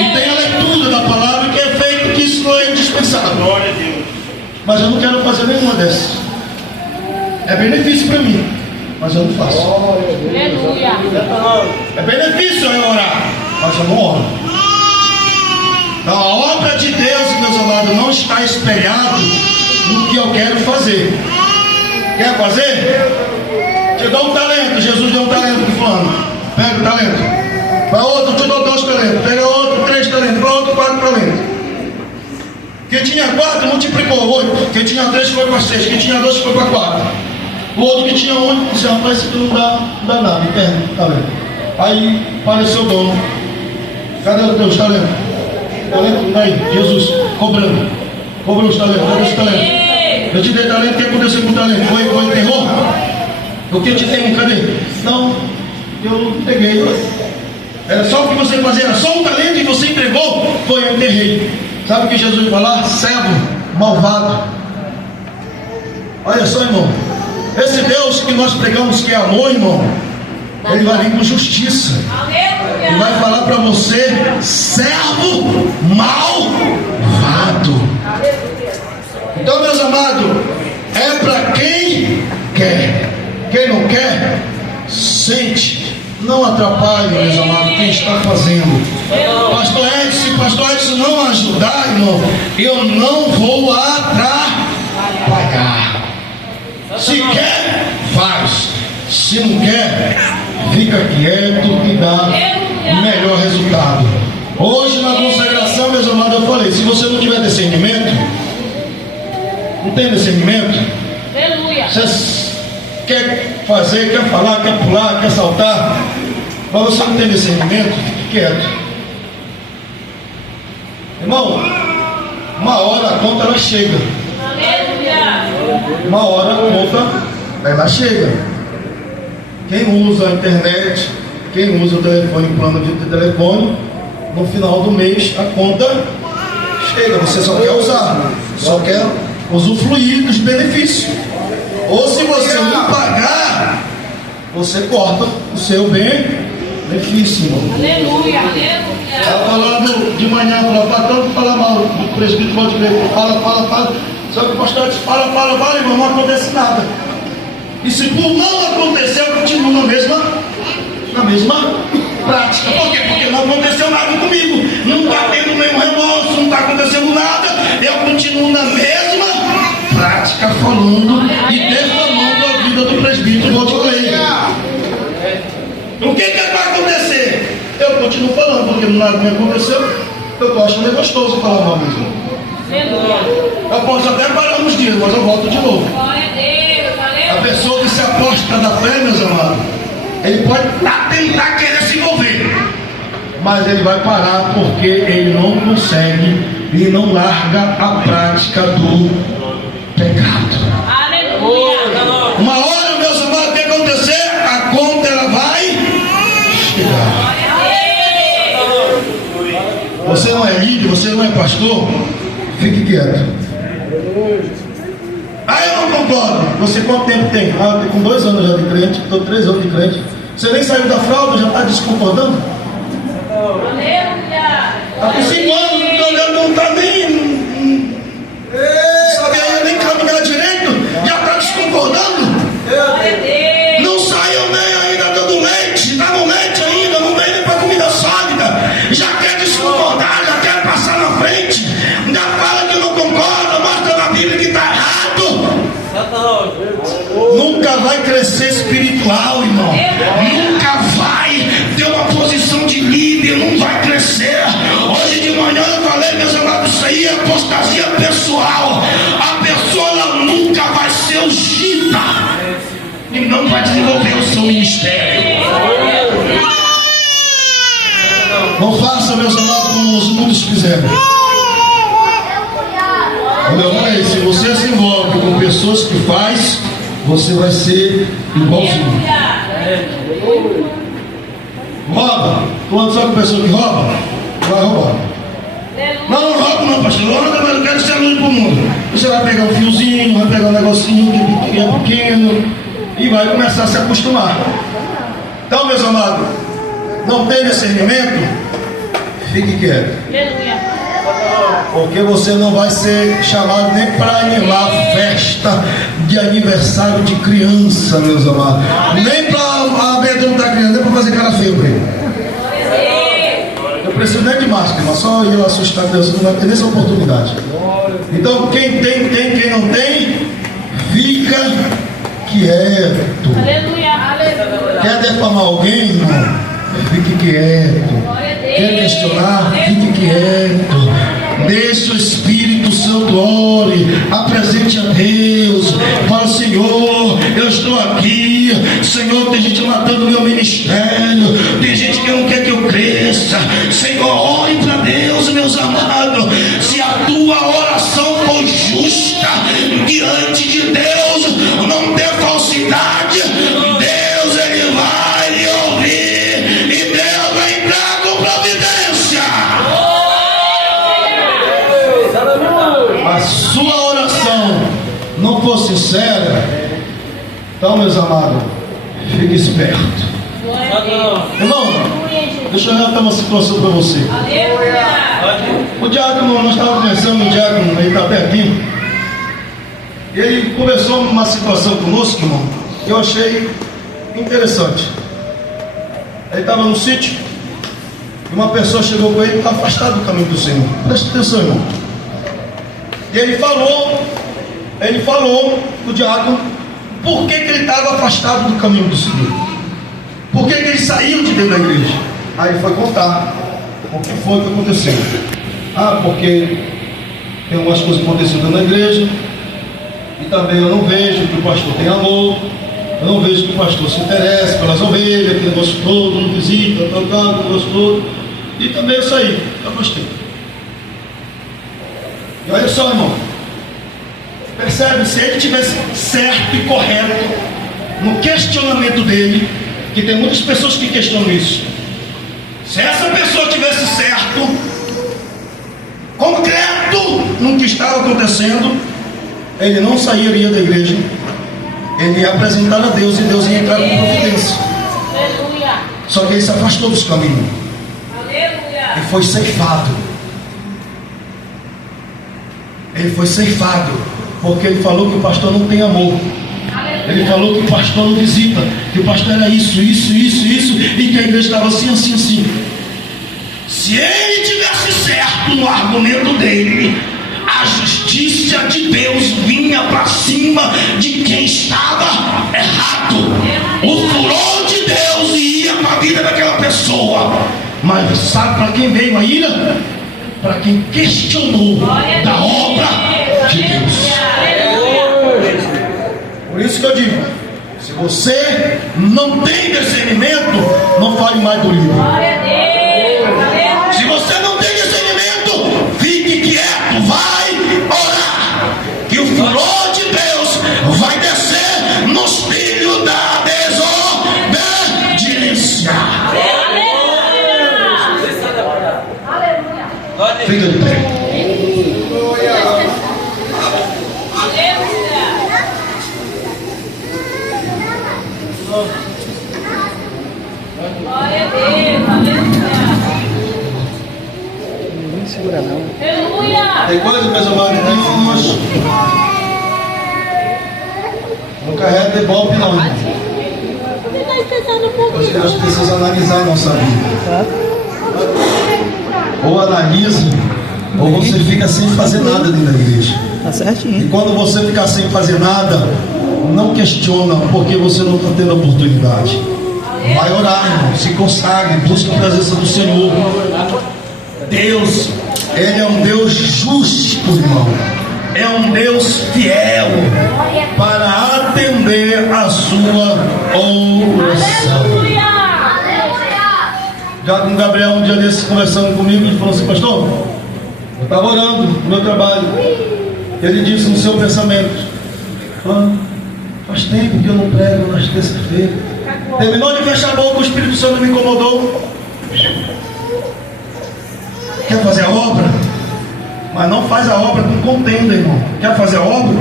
E tem a leitura da palavra que é feito, que isso não é indispensável. Glória a Deus. Mas eu não quero fazer nenhuma dessas. É benefício para mim, mas eu não faço. É benefício eu orar, mas eu não oro. Então a obra de Deus, meus amados, não está espelhado no que eu quero fazer. Quer fazer? Te dou um talento. Jesus deu um talento para fulano. Pega o talento. Para outro, te dou 2 talentos. Pega outro, 3 talentos. Para outro, 4 talentos. Quem tinha 4 multiplicou 8. Quem tinha 3 foi para 6. Quem tinha 2 foi para 4. O outro que tinha 1 disse: rapaz, isso não dá nada. Perde o talento. Aí apareceu o dono. Cadê os teus talentos? Talento, aí, Jesus, cobrando. Cobrou os talentos, cadê os talentos? Eu te dei talento, o que aconteceu com o talento? Foi enterrou? O que eu te dei, cadê? Não, eu não peguei. Era só o que você fazia, era só um talento e você entregou, foi, eu enterrei. Sabe o que Jesus vai falar? Servo, malvado. Olha só, irmão, esse Deus que nós pregamos que é amor, irmão, ele vai vir com justiça. Ele vai falar para você: servo malvado. Então, meus amados, é para quem quer. Quem não quer, sente. Não atrapalhe, meus amados, quem está fazendo. Pastor Edson não ajudar, irmão, eu não vou atrapalhar. Se quer, faz. Se não quer, fica quieto e dá o melhor resultado. Hoje na consagração, meus amados, eu falei: se você não tiver discernimento, não tem discernimento, você quer fazer, quer falar, quer pular, quer saltar, Mas você não tem discernimento, fique quieto. Irmão, uma hora a conta ela chega. Uma hora a conta ela chega. Quem usa a internet, quem usa o telefone, plano de telefone, no final do mês a conta chega. Você só quer usar, só quer usufruir dos benefícios. Ou se você não pagar, você corta o seu benefício. Aleluia, aleluia. Estava falando de manhã, para tanto falar mal do presbítero, pode crer, fala. Só que o pastor disse, fala, irmão, não acontece nada. E se por não acontecer, eu continuo na mesma prática. Por quê? Porque não aconteceu nada comigo. Não está tendo nenhum remorso, não está acontecendo nada. Eu continuo na mesma prática, falando e defamando a vida do presbítero Valdiclei. O que vai acontecer? Eu continuo falando, porque nada me aconteceu. Eu gosto, é gostoso falar mal mesmo. Eu posso até parar uns dias, mas eu volto de novo. A pessoa que se aposta da fé, meus amados, ele pode tentar querer se envolver, mas ele vai parar porque ele não consegue e não larga a prática do pecado. Aleluia. Uma hora, meus amados, o que acontecer? A conta ela vai chegar. Você não é líder, você não é pastor, fique quieto. Ah, eu não concordo. Você quanto tempo tem? Ah, eu tenho com 2 anos já de crente, estou 3 anos de crente. Você nem saiu da fralda, já está desconcordando? Aleluia. Está com 5 anos, não está nem. Sabe aí, nem caminhar direito, já está desconcordando? Não saiu nem ainda dando leite, está no leite ainda, não vem nem para comida sólida. Já quer desconcordar, já quer passar na frente, ainda fala que não concorda, mostra na Bíblia que está errado. Nunca vai crescer espiritual, irmão. Nunca vai ter uma posição de líder, não vai crescer. Hoje de manhã eu falei, meus amados, isso aí é apostasia pessoal. A pessoa ela nunca vai ser ungida e não vai desenvolver o seu ministério. Não faça, meus amados, como os mundos fizeram. Olha, se você se envolve com pessoas que faz, você vai ser igualzinho. Rouba. Quando sabe com pessoa que rouba, vai roubar. Não rouba não, pastor. Eu não quero ser luz pro mundo. Você vai pegar um fiozinho, vai pegar um negocinho que é pequeno e vai começar a se acostumar. Então, meus amados, não tem discernimento, fique quieto. Aleluia. Porque você não vai ser chamado nem para animar festa de aniversário de criança, meus amados. Nem para amedrontar criança, nem para fazer cara feia para ele. Eu preciso nem de máscara, mas só ir lá assustar a criança, não vai ter nessa oportunidade. Então, quem tem, quem não tem, fica quieto. Aleluia. Aleluia. Quer defamar alguém, irmão? Fique quieto. Quer questionar? Fique quieto. Deixe o Espírito Santo ore, apresente a Deus, fala: Senhor, eu estou aqui, Senhor, tem gente matando o meu ministério, tem gente que não quer que eu cresça, Senhor, ore para Deus, meus amados. Se a tua oração for justa diante de Deus, não tem falsidade, Deus ele vai lhe ouvir e Deus vai entrar com providência. A sua oração não for sincera, então, meus amados, fique esperto. Irmão, deixa eu relatar uma situação para você. O diácono, nós estávamos conversando, o diácono, ele está pertinho, e ele conversou uma situação conosco, irmão, que eu achei interessante. Ele estava no sítio, e uma pessoa chegou com ele e está afastado do caminho do Senhor. Presta atenção, irmão. E ele falou do diácono por que ele estava afastado do caminho do Senhor, por que ele saiu de dentro da igreja. Aí ele foi contar o que foi que aconteceu. Porque tem algumas coisas que aconteceram dentro da igreja, e também eu não vejo que o pastor tem amor, eu não vejo que o pastor se interessa pelas ovelhas, que negócio todo, não visita, tal, negócio todo. E também eu saí, eu gostei. E olha só, irmão, percebe, se ele tivesse certo e correto no questionamento dele, que tem muitas pessoas que questionam isso, se essa pessoa tivesse certo, concreto no que estava acontecendo, ele não sairia da igreja, ele ia apresentar a Deus e Deus ia entrar com providência. Só que ele se afastou dos caminhos e foi ceifado. Ele foi ceifado porque ele falou que o pastor não tem amor. Ele falou que o pastor não visita, que o pastor era isso, e que a igreja estava assim. Se ele tivesse certo no argumento dele, a justiça de Deus vinha para cima de quem estava errado. O furor de Deus ia para a vida daquela pessoa. Mas sabe para quem veio a ira? Para quem questionou da obra de Deus. Por isso que eu digo, se você não tem discernimento, não fale mais do livro. Se você não tem discernimento, fique quieto, vai orar, que o furor de Deus vai descer nos filhos da desobediência. Fica de pé. Glória a Deus, aleluia. Não segura não. Aleluia. Tem coisa, meus amados, não carrega de golpe não. As pessoas precisam analisar a nossa vida. Ou analisa, ou você fica sem fazer nada dentro da igreja. Tá certinho. E quando você ficar sem fazer nada, não questiona porque você não está tendo oportunidade. Vai orar, irmão, se consagre, busque a presença do Senhor. Deus, Ele é um Deus justo, irmão. É um Deus fiel para atender a sua oração. Já com o Gabriel, um dia desses, conversando comigo, ele falou assim: pastor, eu estava orando no meu trabalho. Ele disse no seu pensamento: faz tempo que eu não prego nas terças-feiras. Terminou de fechar a boca, o Espírito Santo me incomodou. Quer fazer a obra? Mas não faz a obra com contenda, irmão. Quer fazer a obra?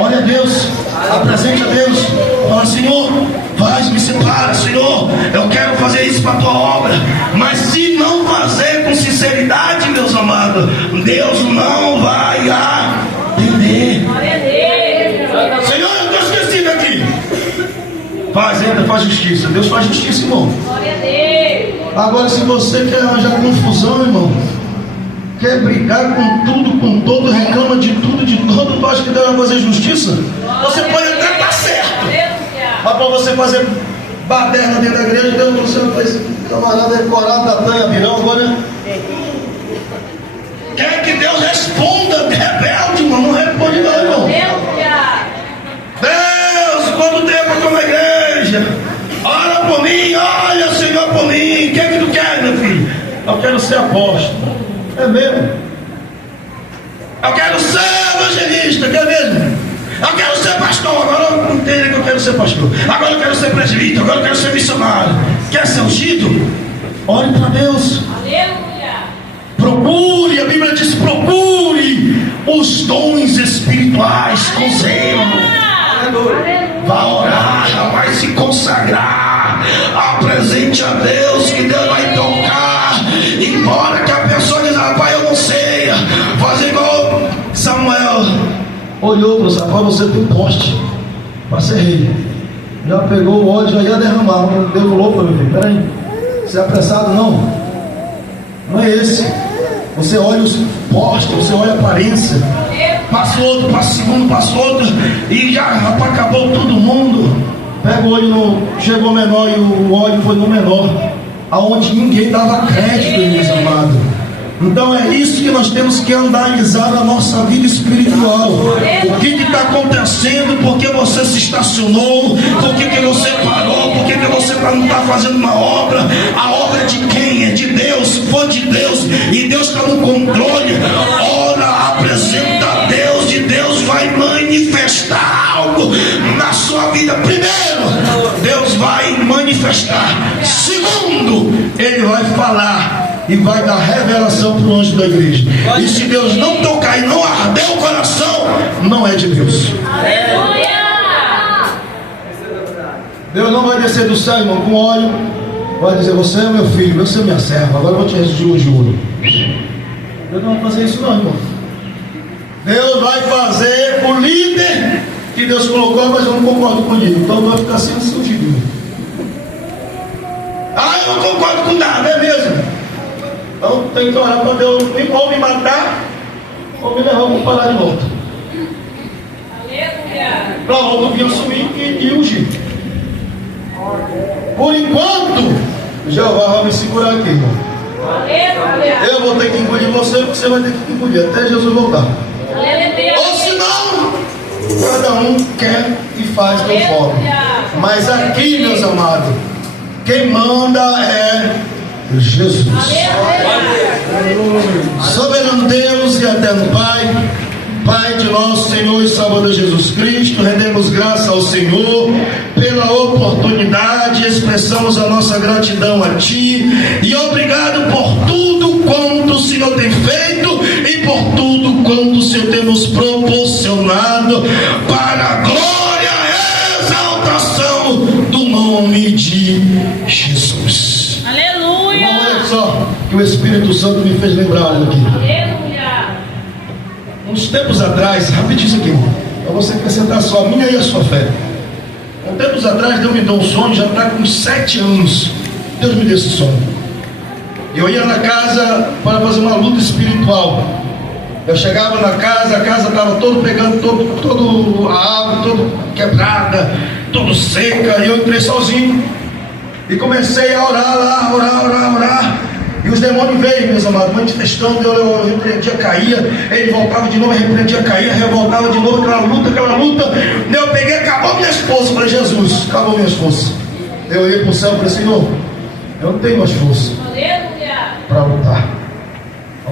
Olha a Deus, apresente a Deus. Fala: Senhor, faz, me separa, Senhor, eu quero fazer isso para a tua obra. Mas se não fazer com sinceridade, meus amados, Deus não vai atender. Senhor, eu estou esquecido aqui. Faz, entra, faz justiça. Deus faz justiça, irmão. Agora, se você quer arranjar confusão, irmão, quer brigar com tudo, com todo, reclama de tudo, de todo, tu acha que Deus vai fazer justiça? Você pode até estar certo, mas para você fazer baderna dentro da igreja, Deus não sei, faz camarada decorado da tanha virão. Agora quer que Deus responda rebelde, irmão? Não responde não, irmão. Deus, quando tempo eu estou na igreja, ora por mim, olha, Senhor, por mim. O que é que tu quer, meu filho? Eu quero ser apóstolo. É mesmo? Eu quero ser evangelista, quer mesmo? Eu quero ser pastor, agora eu entendo que eu quero ser pastor. Agora eu quero ser presbítero, agora eu quero ser missionário. Quer ser ungido? Ore para Deus. Aleluia. Procure, a Bíblia diz: procure os dons espirituais com zelo. Vá orar, vai se consagrar. Apresente a Deus, que Deus vai tocar. Embora que a pessoa diz: rapaz, eu não sei. Fazer igual Samuel. Olhou para o Samuel: você tem um poste para ser rei. Já pegou o óleo, já ia derramar. Deus falou: opa, meu filho, peraí, você é apressado? Não. Não é esse. Você olha os postes, você olha a aparência. Passa outro, passa segundo, passa outro, e já, rapaz, acabou todo mundo. Pega o olho no. Chegou menor e o óleo foi no menor, aonde ninguém dava crédito, meus amados. Então é isso que nós temos que analisar na nossa vida espiritual. O que está acontecendo? Por que você se estacionou? Por que você parou? Por que você não está fazendo uma obra? A obra é de quem? É de Deus. Se for de Deus e Deus está no controle, ora, apresenta a Deus e Deus vai manifestar algo na sua vida. Primeiro, Deus vai manifestar. Segundo, Ele vai falar e vai dar revelação para o anjo da igreja. E se Deus não tocar e não arder o coração, não é de Deus. Aleluia! Deus não vai descer do céu, irmão, com óleo. Vai dizer: você é meu filho, você é minha serva, agora eu vou te restituir o juro. Deus não vai fazer isso não, irmão. Deus vai fazer o líder que Deus colocou, mas eu não concordo com ele. Então vai ficar sendo seu filho. Ah, eu não concordo com nada, é mesmo? Então tem que orar para Deus ou me matar ou me levar para parar de volta. Aleluia! Para outro vir assumir e ungir. Por enquanto, Jeová vai me segurar aqui, irmão. Aleluia! Eu vou ter que engolir você, você vai ter que engolir até Jesus voltar. Aleluia! Ou senão, cada um quer e faz conforme. Mas aqui, meus amados, quem manda é Jesus. Soberano Deus e eterno Pai, Pai de nosso Senhor e Salvador Jesus Cristo, rendemos graça ao Senhor pela oportunidade, expressamos a nossa gratidão a Ti e obrigado por tudo quanto o Senhor tem feito e por tudo quanto o Senhor tem nos proporcionado para a glória e exaltação do nome de Jesus. Aleluia! Olha só que o Espírito Santo me fez lembrar aqui. Aleluia! Uns tempos atrás, rapidinho isso aqui, para você acrescentar só a minha e a sua fé. Uns tempos atrás, Deus me deu um sonho, já está com 7 anos. Deus me deu esse sonho. Eu ia na casa para fazer uma luta espiritual. Eu chegava na casa, a casa estava todo pegando, todo a árvore, todo quebrada, todo seca, e eu entrei sozinho. E comecei a orar lá, orar. E os demônios veio, meus amados, manifestando. Eu repreendia, caía, ele voltava de novo, repreendia, caía, revoltava de novo, aquela luta. Eu peguei, acabou minha esposa. Falei: Jesus, acabou minha esposa. Eu ia para o céu e falei: Senhor, eu não tenho mais força para lutar.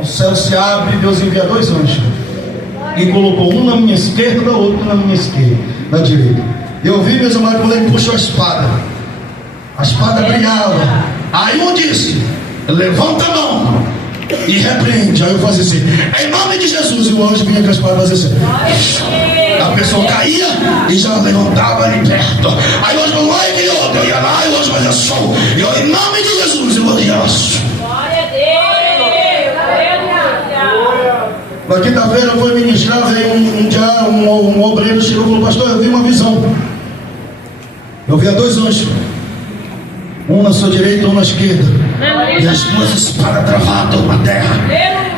O céu se abre e Deus envia 2 anjos. E colocou um na minha esquerda, outro na minha esquerda, na direita. Eu vi, meus amados, quando ele puxou a espada. A espada brilhava. Aí um disse: levanta a mão e repreende. Aí eu fazia assim: em nome de Jesus. E o anjo vinha com a espada fazer assim. A pessoa caía e já levantava ali perto. Aí o anjo falou: ai, que outro. Eu ia lá e o anjo fazia som. E eu, em nome de Jesus, e o anjo ia lá. Glória a Deus! Na quinta-feira foi ministrar, veio um obreiro, chegou e falou: pastor, eu vi uma visão. Eu via 2 anjos, um na sua direita e um na esquerda, e as 2 espadas travadas na terra,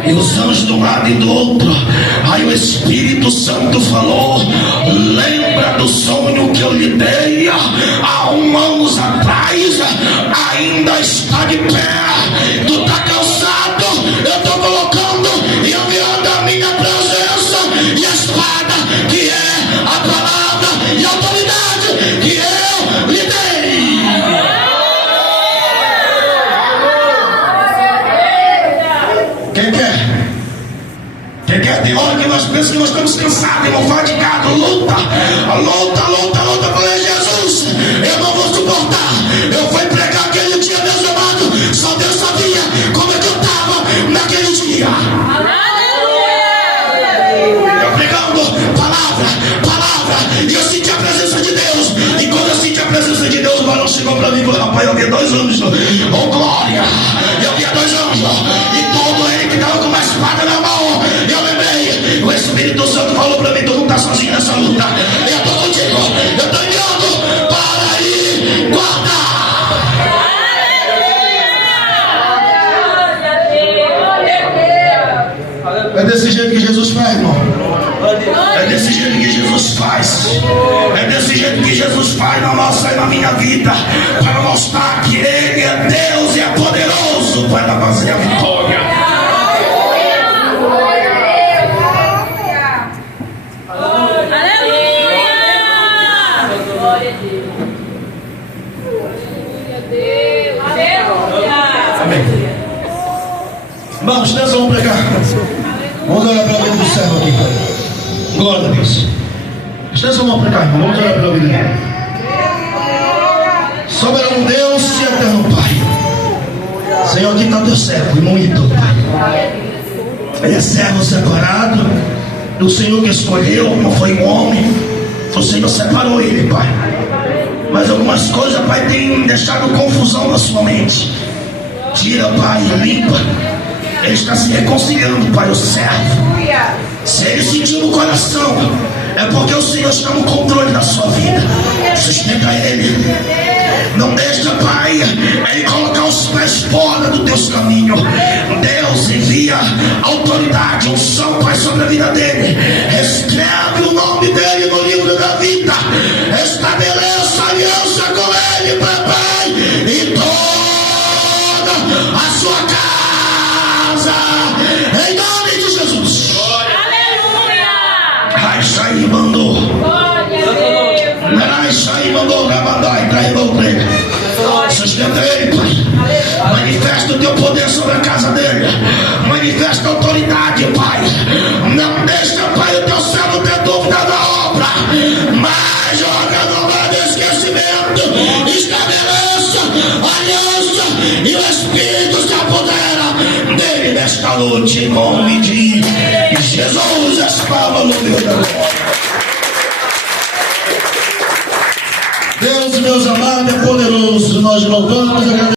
e os anjos de um lado e do outro. Aí o Espírito Santo falou: lembra do sonho que eu lhe dei há 1 ano atrás? Ainda está de pé. Tu está cansado? Eu estou colocando e enviando a minha presença e a espada, que é a palavra e a autoridade que eu lhe dei. Quem quer? Tem hora que nós pensamos que nós estamos cansados, irmão, fadigados, luta. Eu falei: Jesus, eu não vou suportar. Eu fui pregar aquele dia, meus amados, só Deus sabia como é que eu estava naquele dia. Eu pregando palavra, e eu senti a presença de Deus. E quando eu senti a presença de Deus, o varão chegou para mim e falou: rapaz, eu vi 2 anjos, oh glória, eu vi 2 anjos, e todo ele que estava com uma espada na mão. Eu lembrei, o Espírito Santo falou para mim: tu não está sozinho nessa luta, eu estou contigo, eu estou enviando para ir guardar. É desse jeito que Jesus faz, irmão. É desse jeito que Jesus faz. É desse jeito que Jesus faz na nossa e na minha vida, para mostrar que Ele é Deus e é poderoso para fazer a vitória. Amém. Vamos, nessa vamos pregar. Vamos olhar para a vida do servo aqui. Glória a Deus. Nessa vamos pregar, irmão. Vamos olhar para a vida dele. Soberano Deus e eterno Pai. Senhor, aqui está teu servo, irmão Ito, Pai. Ele é servo separado. O Senhor que escolheu, não foi um homem. O Senhor separou ele, Pai. Mas algumas coisas, Pai, tem deixado confusão na sua mente. Tira, Pai, limpa. Ele está se reconciliando, Pai, o servo. Se ele sentiu no coração, é porque o Senhor está no controle da sua vida. Sustenta ele. Não deixa, Pai, ele colocar os pés fora dos teus caminhos. Deus envia autoridade, unção, Pai, sobre a vida dele. Escreve o nome dele no livro da vida. Estabeleça aliança com ele, Pai, e toda a sua casa, em nome de Jesus. Aleluia! Raixai mandou. Glória a Deus! Raixai mandou, Rabandai, traímos o treino. Sustenta ele, Pai. Manifesta o teu poder sobre a casa dele. Manifesta a autoridade, Pai. Não deixa, Pai, o teu servo ter dúvida da obra, mas joga no mar do esquecimento. Estabeleça aliança e o Espírito se apodera dele nesta noite, em nome de Jesus. As palmas no Deus da glória. Deus, meus amados, é poderoso. Nós louvamos e agradecemos.